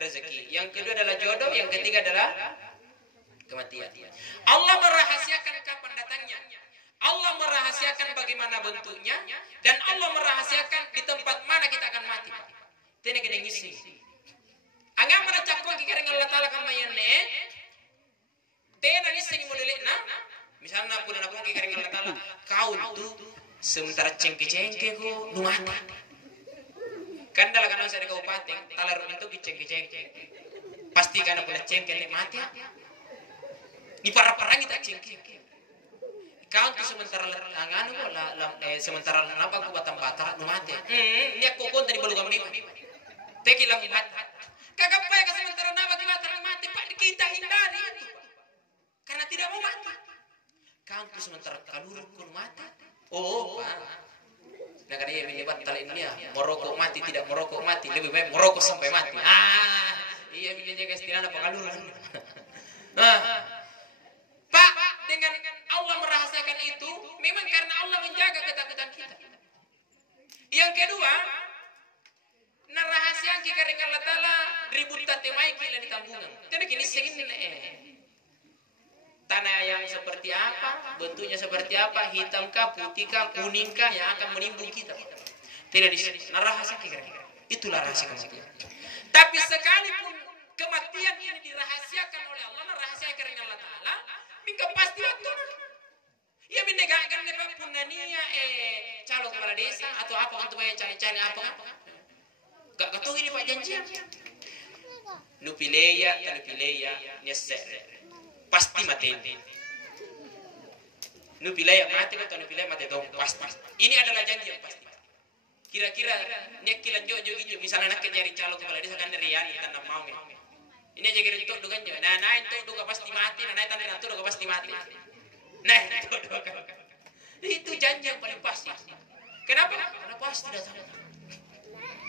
rezeki. Yang kedua adalah jodoh, yang ketiga adalah kematian. Allah merahasiakan kapan datangnya. Allah merahasiakan bagaimana bentuknya dan Allah merahasiakan di tempat mana kita akan mati. Tidak kena ngisi. Angam meracakkan karena Allah Taala kamayane. Tidak ngisi mulai misalnya pun anak pun kira-kira Allah kau itu sementara cengke-cengke ko numata kan dalam kan saya kabupaten talar itu cengke-cengke pasti karena punya cengke nih mati di para-para kita cengke kau itu sementara anganu sementara kenapa aku batang-batang numata ini aku pun tadi baru kami teki lagi kagak payah ke sementara nama kita mati pak kita hindari itu karena tidak mau mati kamu sementara kalur kun mati. Oh, Pak. Negara ini menyebut talin dia, merokok mati tidak merokok mati, lebih baik merokok sampai mati. Iya menjaga istilah apa kalur. Pak, dengan Allah merahasiakan itu, memang karena Allah menjaga ketakutan kita. Yang kedua, narahasian kita dengan Allah Taala ribut tatemai kila di tambungan. Tapi kini segini tanah yang seperti apa, bentuknya seperti apa, hitam kah, putih kah, kuning kah yang akan menimbun kita. Tidak disebut. Nah, rahasia kira-kira. Itulah rahasia kematian. Tapi sekalipun kematian ini dirahasiakan oleh Allah, nah rahasia kering Allah Ta'ala, minggu pasti waktu. Ya menegakkan lepas punania calon kepala desa atau apa untuk yang cari-cari apa. Gak ketemu ini Pak janjian. Nupileya, nyesek. Pasti mati. Nupileya mati atau nupileya mati dong pasti. Ini adalah janji yang pasti. Kira-kira nyekilan jojo gitu misalnya nak nyari calon kepala desa kan dari yani tanam mau nih. Ini aja kira itu dugaan jo. Nah, itu duga pasti mati, nah itu tanam itu duga pasti mati. Nah, itu janji yang paling pasti. Kenapa? Karena pasti datang.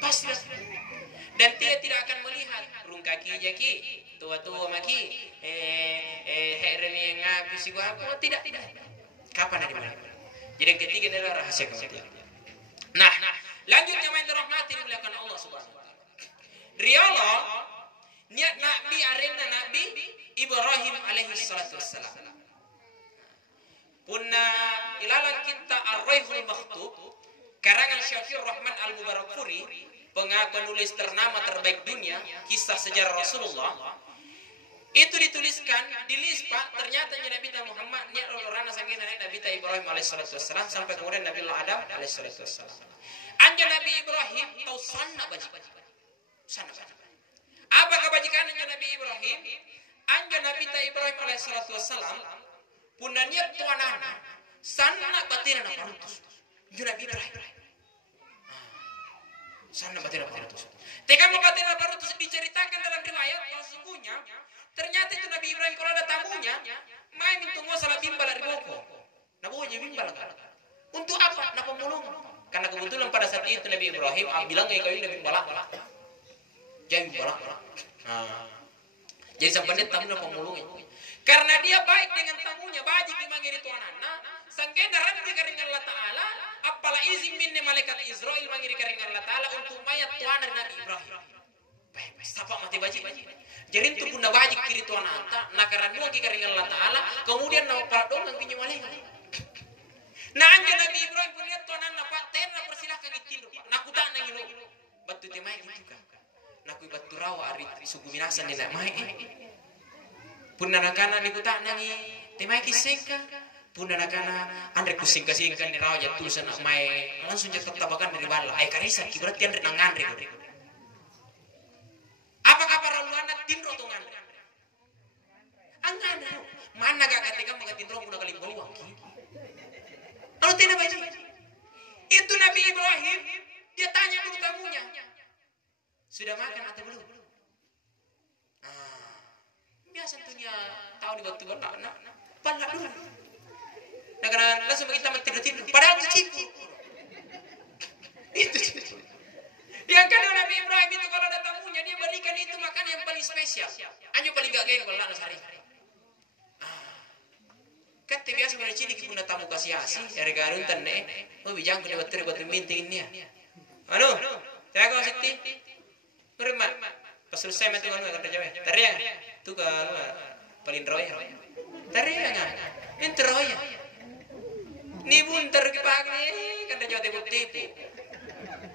Pasti datang. Dan dia tidak akan melihat rung kaki jaki, tua-tua maki, heremi yang ngabis gua apa? Tidak. Kapan ada mana? Jadi yang ketiga adalah rahasia kematian. Nah, lanjutnya main rahmati dimuliakan Allah Subhanahu wa taala. Riyala niat Nabi arena Nabi Ibrahim alaihi salatu wassalam. Punna ilalan kita Ar-Raihul Makhtub karangan Syafir Rahman Al-Mubarakfuri, penulis ternama terbaik dunia kisah sejarah Rasulullah. Itu dituliskan di list Pak, ternyata Nabi Muhammad ni orang sanggih Nabi Ibrahim alaihissalatu wassalam sampai kemudian Nabi Adam alaihissalatu wassalam. Anja Nabi Ibrahim tahu sana bajikan. Sana bajikan. Apa kebajikan Nabi Ibrahim? Anja Nabi Ibrahim alaihissalatu wassalam punanya tuanana sana batina parutus. Nabi Ibrahim. Sana batina parutus. Teka batina parutus diceritakan dalam riwayat sesungguhnya ternyata itu Nabi Ibrahim kalau ada tamunya, main minta mau salah bimbal dari boko. Nah boleh bimbal kan? Untuk apa? Nah pemulung. Karena kebetulan pada saat itu Nabi Ibrahim bilang kayak kau Nabi balak. Jadi balak. Jadi sampai dia tamu nah pemulung. Karena dia baik dengan tamunya, bajik dimangiri tuan anak. Sangkena rabbi keringan Allah Ta'ala, apalah izin minne malaikat Israel mangiri keringan Allah Ta'ala untuk mayat tuan dari Nabi Ibrahim. Baik, sapa mati bajik. Jadi itu guna bajik kiri tuan anta, nakaran dua keringan Allah Ta'ala, kemudian nama paradong yang pinjam malaikat. Nah anja Nabi Ibrahim pun lihat tuan anak, Pak, tena persilahkan itindu, Pak. Naku tak nangin lo, batu temai gitu kan. Naku batu rawa ari suku minasan nenek mai. Pun nakana niku tak nangi temai kisengka. Pun nakana andre kusingka ni rawa jatuh sana mai langsung jatuh tabakan dari bala. Ai karisa berarti andre nangandre. Apakah para ulama tinro tungan? Anggan. Mana gak ketika mau tinro udah kali beruang. Kalau tidak baca. Itu Nabi Ibrahim dia tanya dulu tamunya. Sudah makan atau belum? Biasa tentunya tahu di waktu bernak. Palak dulu. Nah karena langsung kita tidur. Padahal kecipu. Itu. Yang kadang Nabi Ibrahim itu kalau ada tamunya dia berikan itu makan yang paling spesial. Anjo paling gak geng kalau sehari. Kan biasa mana cini kita tamu kasih asi, dari garun tanda. Oh bijang kena batu minting ini ya. Anu, saya kau siti. Nurimat. Pas selesai mati mana kata Jawa. Tariang. Tu kalau paling roya. Tariang kan. Ini roya. Ni bunter kepagi kata Jawa tipu-tipu.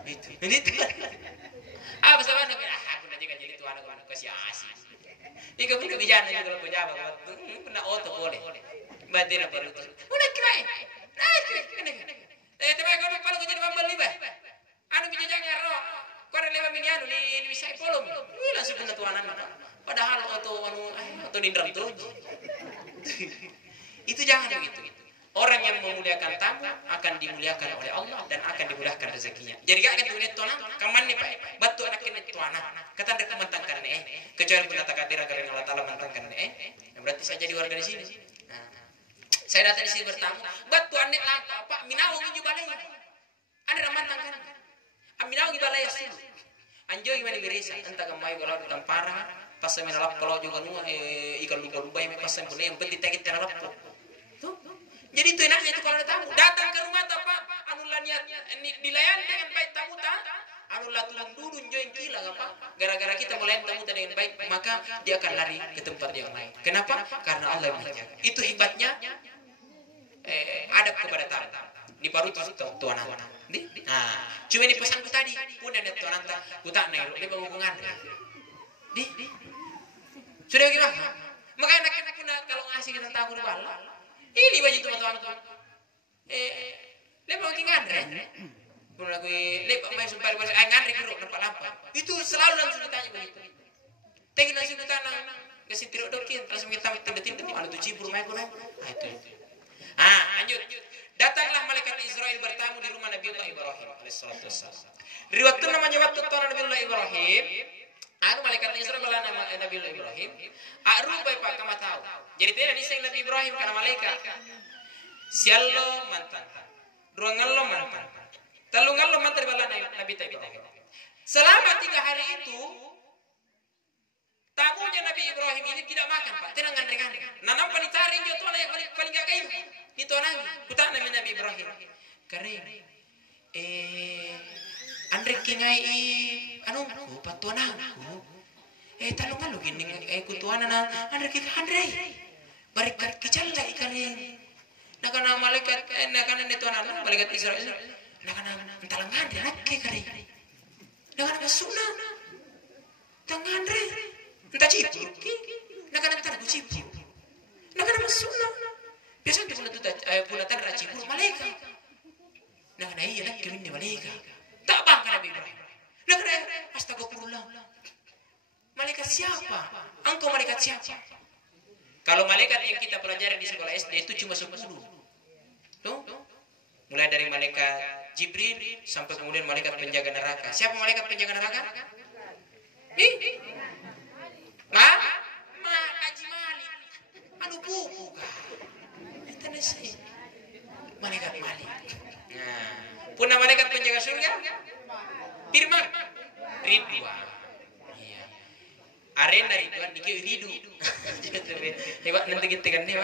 Itu. Apa sama nak? Aku nanti kan jadi tuan aku kasih asi. Ini kamu nak bicara ni kalau kau jawab, pernah otot boleh. Batin apa itu? Udah kira. Tapi kalau kau jadi bambal ni bah. Anu kita jangan roh. Kau ada lewat mini anu ni bisa polom. Langsung kena tuanan apa? Padahal otot dinram tu. Itu jangan begitu. Orang yang memuliakan tamu akan dimuliakan oleh Allah dan akan dimudahkan rezekinya. Jadi gak akan dimuliakan tuanan, kaman nih Pak, batu anak ini tuanan. Kata anda kemantangkan kecuali penata katira karena Allah Ta'ala mantangkan berarti saya jadi warga di sini. Saya datang di sini bertamu, batu anak lampa, Pak, minawang ini balaya. Anda mantangkan. Minawang ini balaya sih. Anjo gimana berisa, entah kemayu kalau di tampara, pas saya menalap kalau juga ikan lupa-lupa yang pas saya punya yang penting kita teralap. Jadi itu enaknya itu kalau ada tamu datang ke rumah Pak, anulah niat dilayani dengan baik tamu tak, anulah tulang dudun join kila apa? Gara-gara kita melayani tamu dengan baik, maka dia akan lari ke tempat yang lain. Kenapa? Karena Allah yang menjaga. Itu hebatnya adab kepada tamu. Di paru itu tuan anak. Nah, cuma ini pesanku tadi. Pun ada tuan anta, ku tak naik, dia penghubungan. Sudah gimana? Makanya anak-anak kalau ngasih kita takut bala. Ini baju tuan-tuan. Lepas lagi ngandre. Pun aku lepas main sumpah ngandre keruk nampak lampa. Itu selalu langsung ditanya begitu. Tengok langsung ditanya. Kasih tiruk dokin langsung kita tindak-tindak malu tu cibur main kono. Itu. Lanjut. Datanglah malaikat Israel bertamu di rumah Nabi Allah Ibrahim alaihissalatu wassalam. Riwayat itu namanya waktu tuan Nabi Allah Ibrahim. Malaikat Israel adalah nama Nabi Allah Ibrahim. Rupai pak kamu tahu. Jadi tidak diseng Nabi Ibrahim karena malaikat. Siallo mantan. Ruangallo mantan. Talungallo mantan bala Nabi Ibrahim. Selama 3 hari itu tamunya Nabi Ibrahim ini tidak makan pak. Tidak ngandeng-ngandeng. Nanam panitaring dia tuan yang paling gagah. Itu orang kutak Nabi Ibrahim. Kering. Andre kingai anungku patuananku. Talungan lu gini kutuanan Andre kita Andre. Barikat kicalla ikaring. Nakana malaikat nakana nituanan malaikat Israel. Nakana talangan dia nak kering. Nakana masuna. Tangan Andre. Entah cipu. Nakana tar ku cipu. Nakana masuna. Biasa dia puna tan cipu malaikat. Nakana iya nak kirim ni malaikat. Tak bangga Nabi Ibrahim. Negara astagfirullah. Malaikat siapa? Engkau malaikat siapa? Kalau malaikat yang kita pelajari di sekolah SD itu cuma 10. Tuh. Mulai dari malaikat Jibril sampai kemudian malaikat penjaga neraka. Siapa malaikat penjaga neraka? Haji Malik. Anu buku kah? Itu nasi. Malaikat Malik. Punah malaikat penjaga surga Firman Ridwan. Iya. Arena Ridwan dikit ridu. Hebat nanti kita kan nih,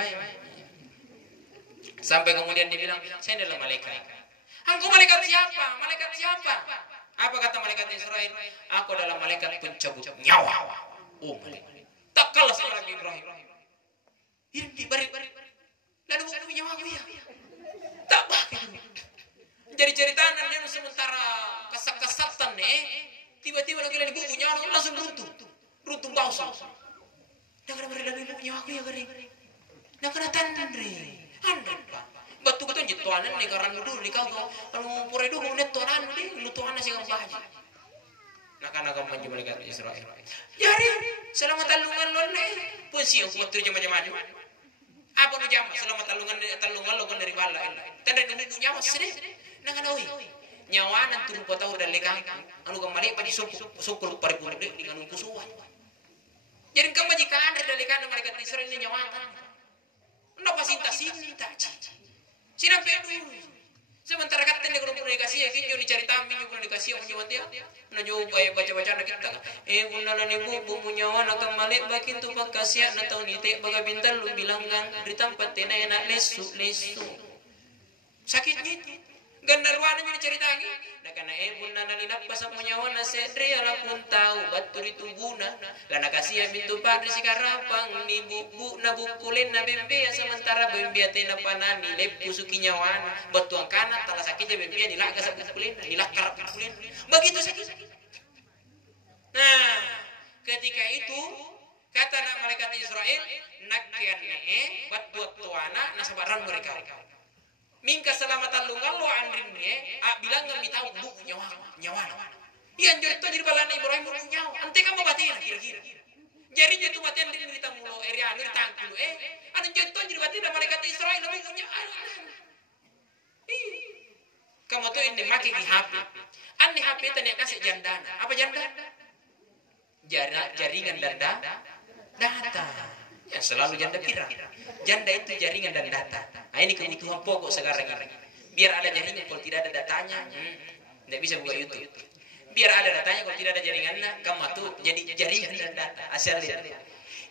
sampai kemudian dia bilang, saya adalah malaikat. Engkau malaikat siapa? Malaikat siapa? Apa kata malaikat Israel? Aku adalah malaikat pencabut nyawa. Oh, malaikat. Tak kalah sama Nabi Ibrahim. Bari. Lalu bukan nyawa aku ya. Tak pakai. Jadi ceritaan dan sementara kesat-kesatan tiba-tiba lagi dari bukunya langsung runtuh bausa. Nak kena beri dari bukunya aku ya kering. Nak kena tandre. Andai pak. Batu betul jituanan ni karan dulu ni kau kalau pore dulu net tuanan ni lu tuanan sih ngambah. Nak kena kau manju malaikat Israel. Jadi selama talungan lon pun siang waktu jam-jam. Apa nu jam selama talungan lo dari bala. Tanda dulu nyawa sedih. Nangan oi nyawa nan turun kota udah lekang anu kembali pada sukul paripurna dengan kusuwan. Jadi kemajikan dari lekang mereka Israel ini nyawa kan. Napa sinta sina pedu. Sementara kata ni kalau komunikasi ya kinyo ni cerita minyo komunikasi ang nyawa dia. Na jo baca-baca na kita. Kunala ni bu nyawa na kembali bakin tu pagkasya na taon ite baga bintal lu bilanggang di tempat tina enak lesu. Sakitnya ganda ruangan yang diceritagi. Nah karena bunda nalinak pasang nyawa na sedre ala pun tahu batur itu guna. Lana kasih mintu padri si karapang ni buku na bukulin na bembea sementara bembea tena panani lep kusuki nyawa batuang kanan tala sakitnya bembea nilaga sa bukulin nilakar bukulin begitu sakit. Nah ketika itu kata nak malaikat Israel nakkian batuang tuana nasabaran mereka. Mingka selamatan lungal lo andrinnya, bilang nggak tahu bu nyawa. Iya anjir itu jadi balana Ibrahim bu nyawa. Ante kamu batin kira-kira. Jadi itu batin di cerita mulo area angin tangkul. Anu jadi itu jadi batin malaikat Israel lebih punya. Kamu tuh ini makin di HP. Ane HP tanya kasih jandana. Apa jandana? Jaringan dan data. Ya selalu janda pirang. Janda itu jaringan dan data. Nah ini kebutuhan pokok sekarang ini. Biar ada jaringan kalau tidak ada datanya, tidak bisa buka YouTube. Biar ada datanya kalau tidak ada jaringannya, kamu tuh jadi jaringan dan data. Asal lihat.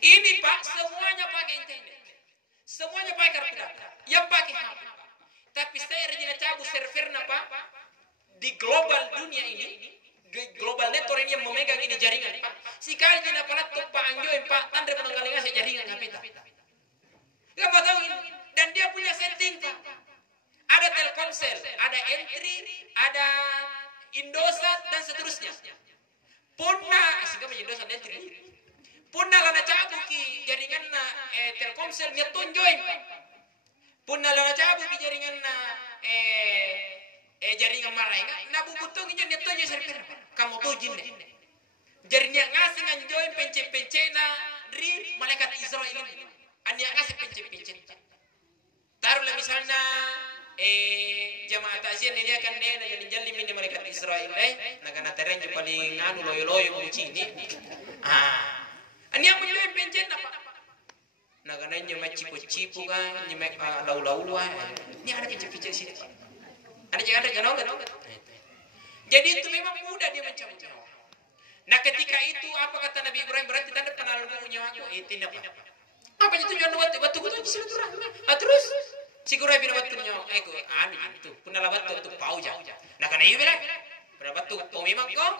Ini pak semuanya pakai internet, semuanya pakai kartu data, yang pakai HP. Tapi saya rajin cabut servernya pak di global dunia ini. Global network ini yang memegang ini jaringan pak. Sekali jina laptop pak anjoin pak tanda penanggalingan saya jaringan HP tak. Kamu tahu ini dan dia punya setting pak. Ada Telkomsel, ada entry, ada Indosat dan seterusnya. Punna sehingga Indosat entry. Punna lana cabuki jaringan na Telkomsel nyeton join. Punna lana cabuki jaringan na jaringan marai na bubutong ijo nyeton jo server. Kamu tuh jinne. Jaringan ngasih nganjoin pence-pence na dari malaikat Israel. Ania ngasih pence-pence. Taruhlah misalnya jamaah takziah ini akan jadi jalli min malaikat Israel nakana tereng paling anu loyo-loyo mucini. Ania menjoin pence apa? Nakana nyemek cipu-cipu kan, nyemek lau-lau ini ada pence-pence sini. Ada jangan kan? Jadi itu memang mudah dia mencabut nyawa. Nah ketika itu apa kata Nabi Ibrahim, berarti tanda penal nyawaku tidak apa? Apa itu tujuan batu itu silaturahmi. Terus si Quraish bin batu nyawa, itu penal batu itu pauja. Nah karena itu bilang, pada batu kau memang kau,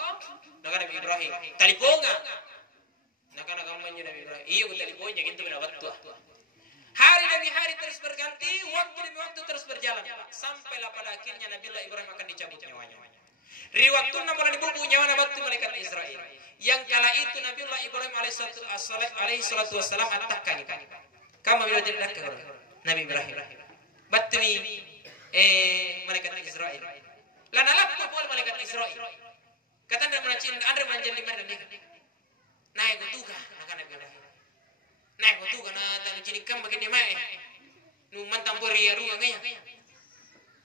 nah karena Nabi Ibrahim taliponga. Nah karena kamu Nabi Ibrahim, iya ku taliponnya gitu penal batu. Hari demi hari terus berganti, waktu demi waktu terus berjalan, sampailah pada akhirnya Nabiullah Ibrahim akan dicabut nyawanya. Riwayat tuna mulai dibubu nyawa batu malaikat Israel. Yang kala itu Nabiullah Ibrahim alaihi salatu wassalam attakan. Kamu bila tidak ke Nabi Ibrahim. Batu malaikat Israel. Lana lapor boleh malaikat Israel. Kata anda menacin, anda menjadi lima dan dia. Naik kutuka, maka Nabi Ibrahim. Naik kutuka, na tanu cinikam begini mai. Nu mantampuri ruang ngaya.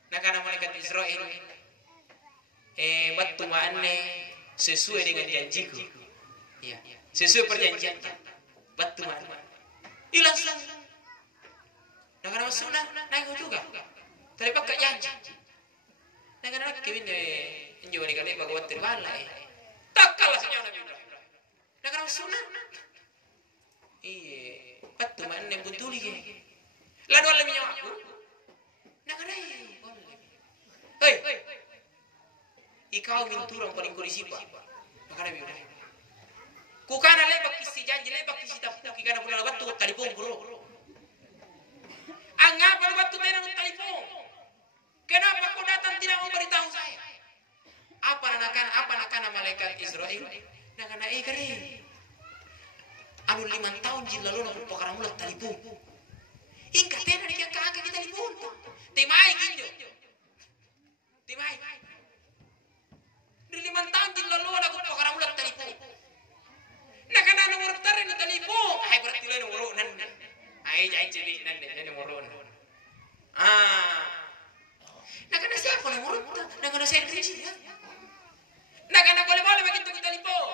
Nah karena malaikat Israel. Batu ma'ane sesuai dengan janjiku. Ya, sesuai perjanjian. Batu ma'ane. Langsung. Nah karena sunnah naik juga. Tapi pakai janji. Nah karena kewin injo ni kali bagawat terwala. Takkalah senyawa Nabi Ibrahim. Nah karena sunnah. Batu ma'ane buntuli ke. Lalu alam nyawa aku. Nah karena Hei. Ikaw minturang paling kurisipa. Maka Nabi Ibrahim. Kukana lebak kisi janji lebak kisi tapuki kana pula batu talipong bro. Angapa batu tenang talipong? Kenapa kau datang tidak mau beritahu saya? Apa nakana malaikat Israel? Nakana kare. Anu 5 tahun jin lalu nak perkara mulat talipong. Ingka tenang dia kakak kita talipong. Timai kinjo. Timai. 5 tahun jin lalu aku perkara mulat talipong. Nah kana nomor tar ni talipong. Berarti lah nomor nan. Jai cili nan nomor nan. Nah kana siapa nomor tar? Nah kana saya kerja. Nah kana boleh begitu kita talipong.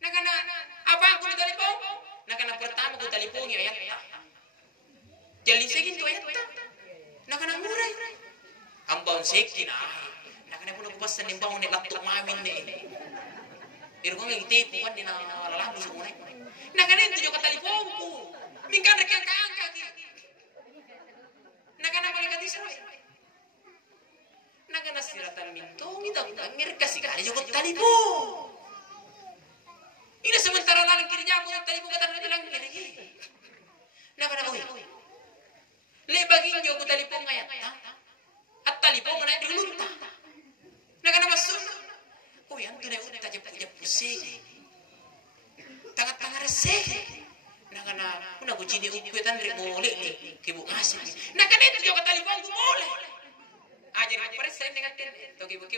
Nah kana apa aku talipong? Nah kana pertama aku talipong ya. Jalin segin tu ayat. Nah kana murai. Ambang sekin Nakana pun aku pesan nimbang ni laptop mamin ni. Irgo ngi tipu kan dina lalang semua. Nakana itu juga teleponku. Mingkan rek yang kaangka ki. Nakana malaikat Israel. Nakana siratan mintong itu amir kasih kali juga telepon. Ini sementara lalang kirinya aku telepon kata dia bilang gini. Nakana oi. Le bagin jo ku telepon ngayat. At telepon na dilunta. Nakana masuk. Yang tu na uta je pusing. Tangan-tangan reseh. Nakana una ku jini ku tan re boleh ni kibu ngasih. Nakana itu juga telepon ku boleh. Jadi persen dengan to kibu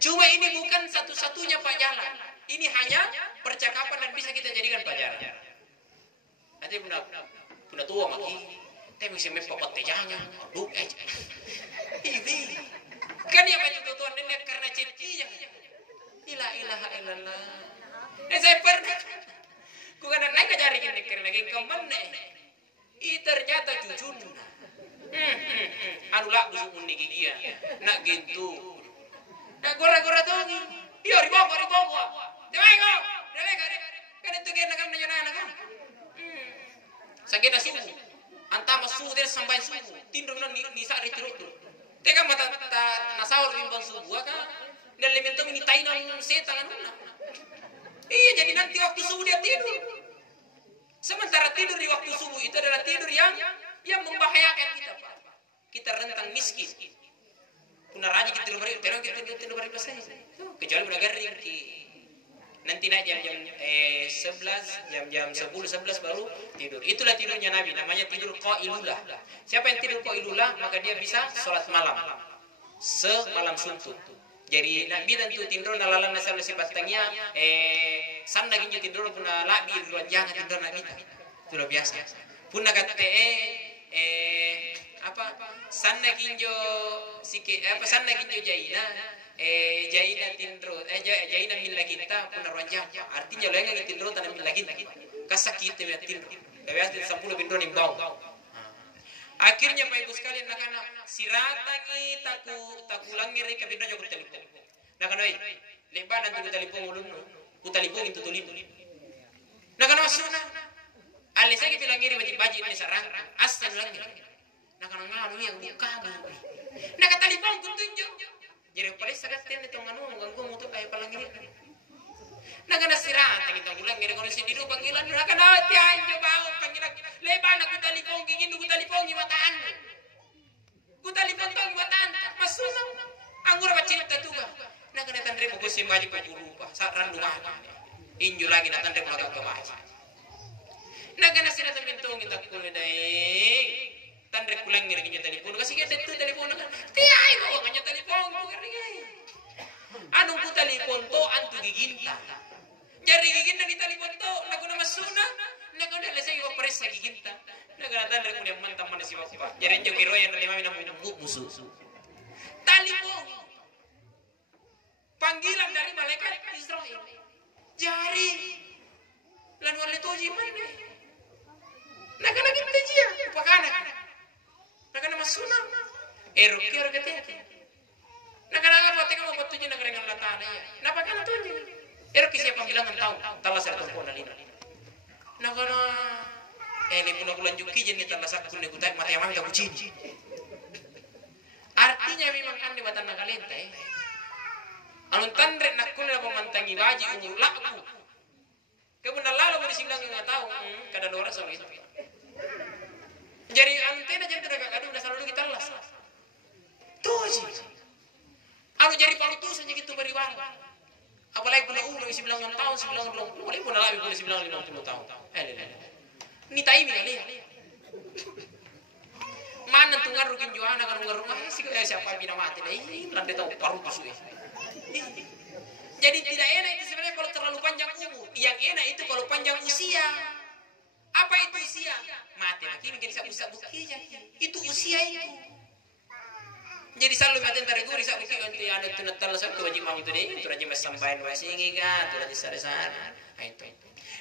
Cuma ini bukan satu-satunya pelajaran. Ini hanya percakapan dan bisa kita jadikan pelajaran. Ada bunda tua maki. Tapi bisa mepokot jangan. Aduh ini kan yang itu tuan ini karena cetinya. La ilaha illallah. Saya pernah ku kan naik cari gini karena lagi kemana. Ternyata jujur. Anu lah busuk unik gigian. Nak gitu. Nak gora-gora tuh. Iya ribawa. Dewa. Kan itu kena kan nanya kan. Sakit nasi. Antama sudah sampai subuh. Tindur ni saat itu. Teka mata nasawar bimbang subuh kan. Dan lementum ini tainang setan kan. Iya jadi nanti waktu subuh dia tidur. Sementara tidur di waktu subuh itu adalah tidur yang membahayakan kita Pak. kita rentang miskin. Puna raja kita tidur bari, terang kita tidur bari pasai. Kecuali puna garing ki. Nanti naik jam-jam 11, jam-jam 10, 11 baru tidur. Itulah tidurnya Nabi, namanya tidur qailulah. Siapa yang tidur qailulah, maka dia bisa sholat malam. Semalam suntuk. Jadi Nabi tentu tidur nalalan nasal sifat tangnya sanda ginjo tidur puna labi ruan jangan tidur Nabi. Itu luar biasa. Puna kate sanda ginjo sanda ginjo jaina jaina tindro jaina milla kita puna ruan jangan. Artinya lo yang tindro tanam milla kita. Kasakit me tindro. Biasa 10 bindro nimbau. Akhirnya Pak Ibu sekalian nakana siratangi taku langir ka bidro joko telepon. Nakana oi lebanan tu telepon ulun ku telepon itu tulip. Nakana masuna. Ale saya kita langir baji ni sarang asal langir. Nakana nganu yang buka bu. Nakana telepon ku tunjuk. Jadi paling sagat ten itu nganu nganggo mutu ay palangir. Nakana siratangi taku langir kono si dido panggilan nakana tianjo bang panggilan lebanan ku telepon gingin ku telepon mataan. Ku telepon tong mataan masuna. Anggur apa cerita tuga. Nakana tandre mo ko si maji ko rupa sa randuan. Injo lagi na tandre mo agak kemaji. Nakana sira ta bintong kita kulo dai. Tandre kulang ngir kinyo telepon kasi kita tu telepon kan. Tiay mo kanyo telepon mo ngir. Anong ku telepon to antu giginta. Jari giginta di telepon to nakuna masuna. Nakana lesay yo pres sa giginta. Nakana tandre ko yang mantam man si bapa. Jari njo kiro yang lima minam musuh. Telepon. Panggilan dari malaikat Israel. Jari lan wale toji mana? Nakana kita jia pakana. Nakana masuna. Kiro kete. Nakana apa tengok mo tuji nakarengan latana ya. Napakana tuji. Kisiya panggilan tahu. Tala sa tungkol na lina. Nakana ni puno kulan juki jadi talasak kun negutai mati amang ka bucin. Artinya memang ande batan nakalenta alun tandre nakun na pamantangi baji laku. Kebunda lalu mo disimlang nga tahu kada lora sa itu. Jadi antena jadi tenaga kadu na selalu kita las. Tuji. Anu jadi palutusan gitu bari bang. Apalagi puna ulo isi bilang 6 tahun, 9 belum. Apalagi puna labi puna isi bilang 50 tahun. Ini taimi kali ya. Mana tuh ngarukin Johanna kan ngarung siapa bina mati deh. Lantai tahu paru tusu. Jadi tidak enak itu sebenarnya kalau terlalu panjang umur. Yang enak itu kalau panjang usia. Apa itu usia? Mati makin bisa usah bukti itu usia itu. Jadi selalu maten tariguri sa bukti untuk yang ada tunatal sa tu wajib mang itu deh. Itu rajin sambain wasingi kan, tu rajin sare-sare. Itu.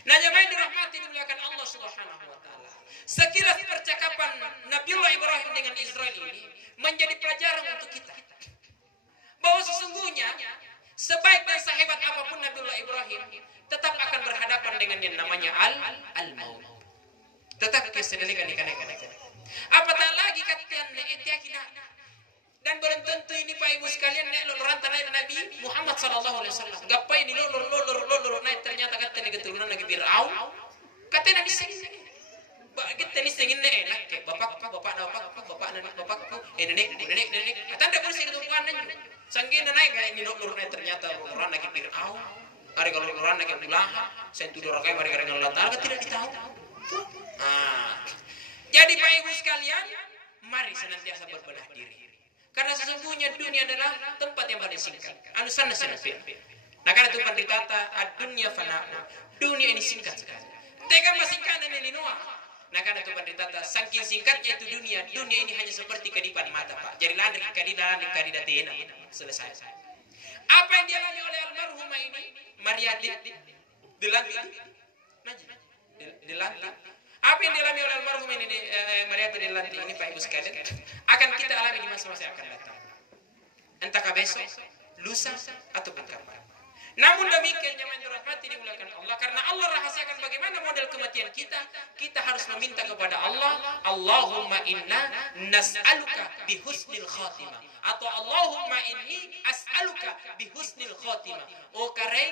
Nah jamaah dirahmati dimuliakan Allah Subhanahu wa taala. Sekilas percakapan Nabiullah Ibrahim dengan Israel ini menjadi pelajaran untuk kita. Bahwa sesungguhnya sebaik dan sehebat apapun Nabiullah Ibrahim tetap akan berhadapan dengan yang namanya al-maut. Tetap kesedelikan ikan. Apatah lagi katian etiakina. Dan belum tentu ini Pak Ibu sekalian loloran tanah Nabi Muhammad sallallahu alaihi wasallam. Gapai ini lolor naik ternyata katanya keturunan lagi Firaun. Katanya Nabi sini. Kita ni sengin enak ke bapak nenek. Atanda pun sing keturunan nanya. Sanggin naik kayak ini lolor naik ternyata loloran lagi Firaun. Hari kalau loloran lagi Bulaha, saya tuduh rakai mari dengan latar tidak ditahu. Jadi Pak Ibu sekalian, mari senantiasa berbenah diri. Karena sesungguhnya dunia adalah tempat yang paling singkat. Anusan nasional. Nah karena itu pendekata dunia fana. Dunia ini singkat sekali. Tega masingkat dan ini noah. Nah karena itu pendekata saking singkatnya itu dunia. Dunia ini hanya seperti kedipan mata Pak. Jadi landek kadidatena. Selesai. Apa yang dialami oleh almarhumah ini? Mariati dilantik. Apa yang dialami oleh almarhum ini Mariati dilantik ini Pak Ibu sekalian akan kita alami di masa-masa yang akan datang. Entahkah besok, lusa ataupun kapan. Namun demikian yang dirahmati dimuliakan Allah karena Allah rahasiakan bagaimana model kematian kita. Kita harus meminta kepada Allah, Allahumma inna nas'aluka bihusnil khatimah atau Allahumma inni as'aluka bihusnil khatimah. Oh kareng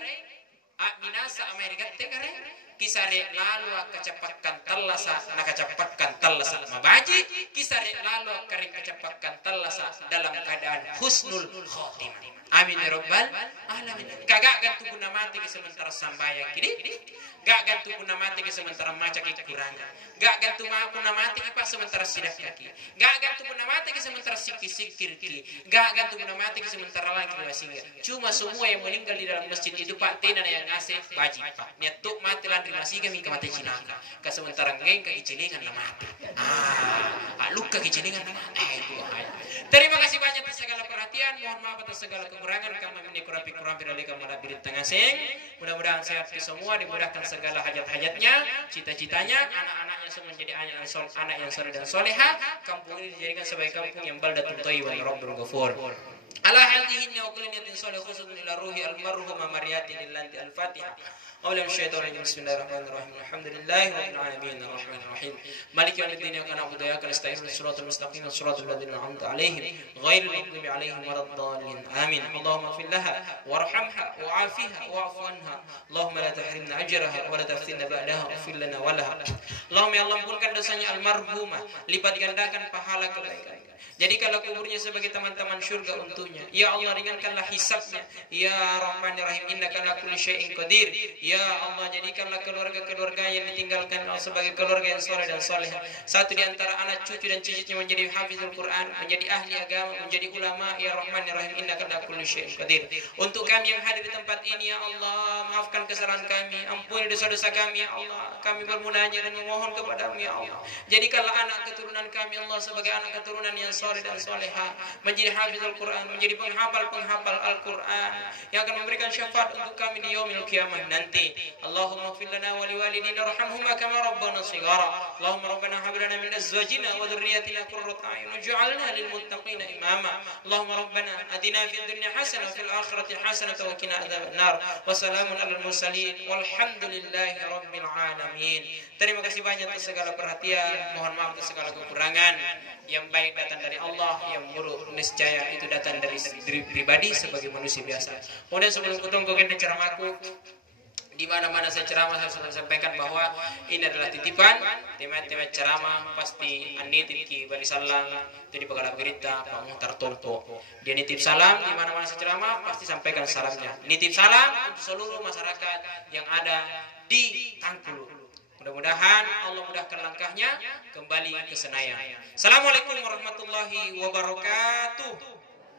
minasa Amerika te kareng kisare lalu kacapakkan tallasa nakacapakkan tallasa mabaji kisare lalu karing kacapakkan tallasa dalam keadaan husnul khotimah. Amin ya rabbal alamin. Kagak gantung guna mati ke sementara sambayang kini, gak gantung guna mati ke sementara maca ke kurangan, gak gantung guna mati ke pas sementara sidak kaki, gak gantung guna mati ke sementara sikir ki, gak gantung guna mati ke sementara lagi masingga. Cuma semua yang meninggal di dalam masjid itu Pak tenan yang ngasih wajib Pak. Niat tuh mati lan masingga mingka mati cinaka. Ke sementara ngeng ke ijilingan na mati. Luka ke ijilingan na mati. Terima kasih banyak atas segala perhatian. Mohon maaf atas segala kekurangan. Kami menikurapi kurang beralih kami labirin tengah sing. Mudah-mudahan sehat semua, dimudahkan segala hajat-hajatnya, cita-citanya, anak-anaknya semua menjadi anak yang soleh dan soleha. Kampung ini dijadikan sebagai kampung yang baldatun thayyiban rabbul ghafur. Ala hadhihi wa kulli niyatin salih khusus ila ruhi almarhumah Mariyati lillahi al-Fatihah. Aulam syaitan rajim. Bismillahirrahmanirrahim. Alhamdulillahi rabbil alamin arrahmanir rahim. Maliki yaumiddin iyyaka na'budu wa iyyaka nasta'in shiratal mustaqim shiratal ladzina an'amta 'alaihim ghairil maghdubi 'alaihim waladdallin. Amin. Allahumma ighfir laha warhamha wa'afiha wa'fu anha. Allahumma la tahrimna ajraha wa la taftinna ba'daha ighfir lana wa laha. Allahumma ya Allah ampunkan dosanya almarhumah, lipat gandakan pahala kebaikan. Jadi kalau kuburnya sebagai teman-teman surga untuknya. Ya Allah ringankanlah hisabnya. Ya Rahmanir Rahim innaka ala kulli syai'in qadir. Ya Allah jadikanlah keluarga-keluarga yang ditinggalkan Allah sebagai keluarga yang soleh dan soleh. Satu di antara anak cucu dan cicitnya menjadi hafizul Quran, menjadi ahli agama, menjadi ulama. Ya Rahmanir Rahim innaka ala kulli syai'in qadir. Untuk kami yang hadir di tempat ini ya Allah, maafkan kesalahan kami, ampuni dosa-dosa kami ya Allah. Kami bermunajat dan memohon kepadamu ya Allah. Jadikanlah anak keturunan kami Allah sebagai anak keturunan yang soleh dan soleha, menjadi hafizul Quran, menjadi penghafal Al-Quran yang akan memberikan syafaat untuk kami di yaumil qiyamah nanti. Allahumma ighfir lana wa liwalidina warhamhuma kama rabbana shighara. Allahumma rabbana hab lana min azwajina wa dhurriyyatina qurrata a'yun waj'alna lil muttaqina imama. Allahumma rabbana atina fid dunya hasanah wa fil akhirati hasanah wa qina adzaban nar. Wa salamun alal mursalin walhamdulillahi rabbil alamin. Terima kasih banyak atas segala perhatian. Mohon maaf atas segala kekurangan. Yang baik datang dari Allah, yang buruk niscaya itu datang dari diri pribadi sebagai manusia biasa. Kemudian sebelum kutunggu ceramahku, di mana-mana saya ceramah saya sudah sampaikan bahwa ini adalah titipan tema-tema ceramah pasti anitip ki bali salam jadi bagala berita Pak Muhtar Tompo. Dia nitip salam di mana-mana saya ceramah pasti sampaikan salamnya. Nitip salam untuk seluruh masyarakat yang ada di Tangkulu. Mudah-mudahan Allah mudahkan langkahnya kembali ke Senayan. Assalamualaikum warahmatullahi wabarakatuh.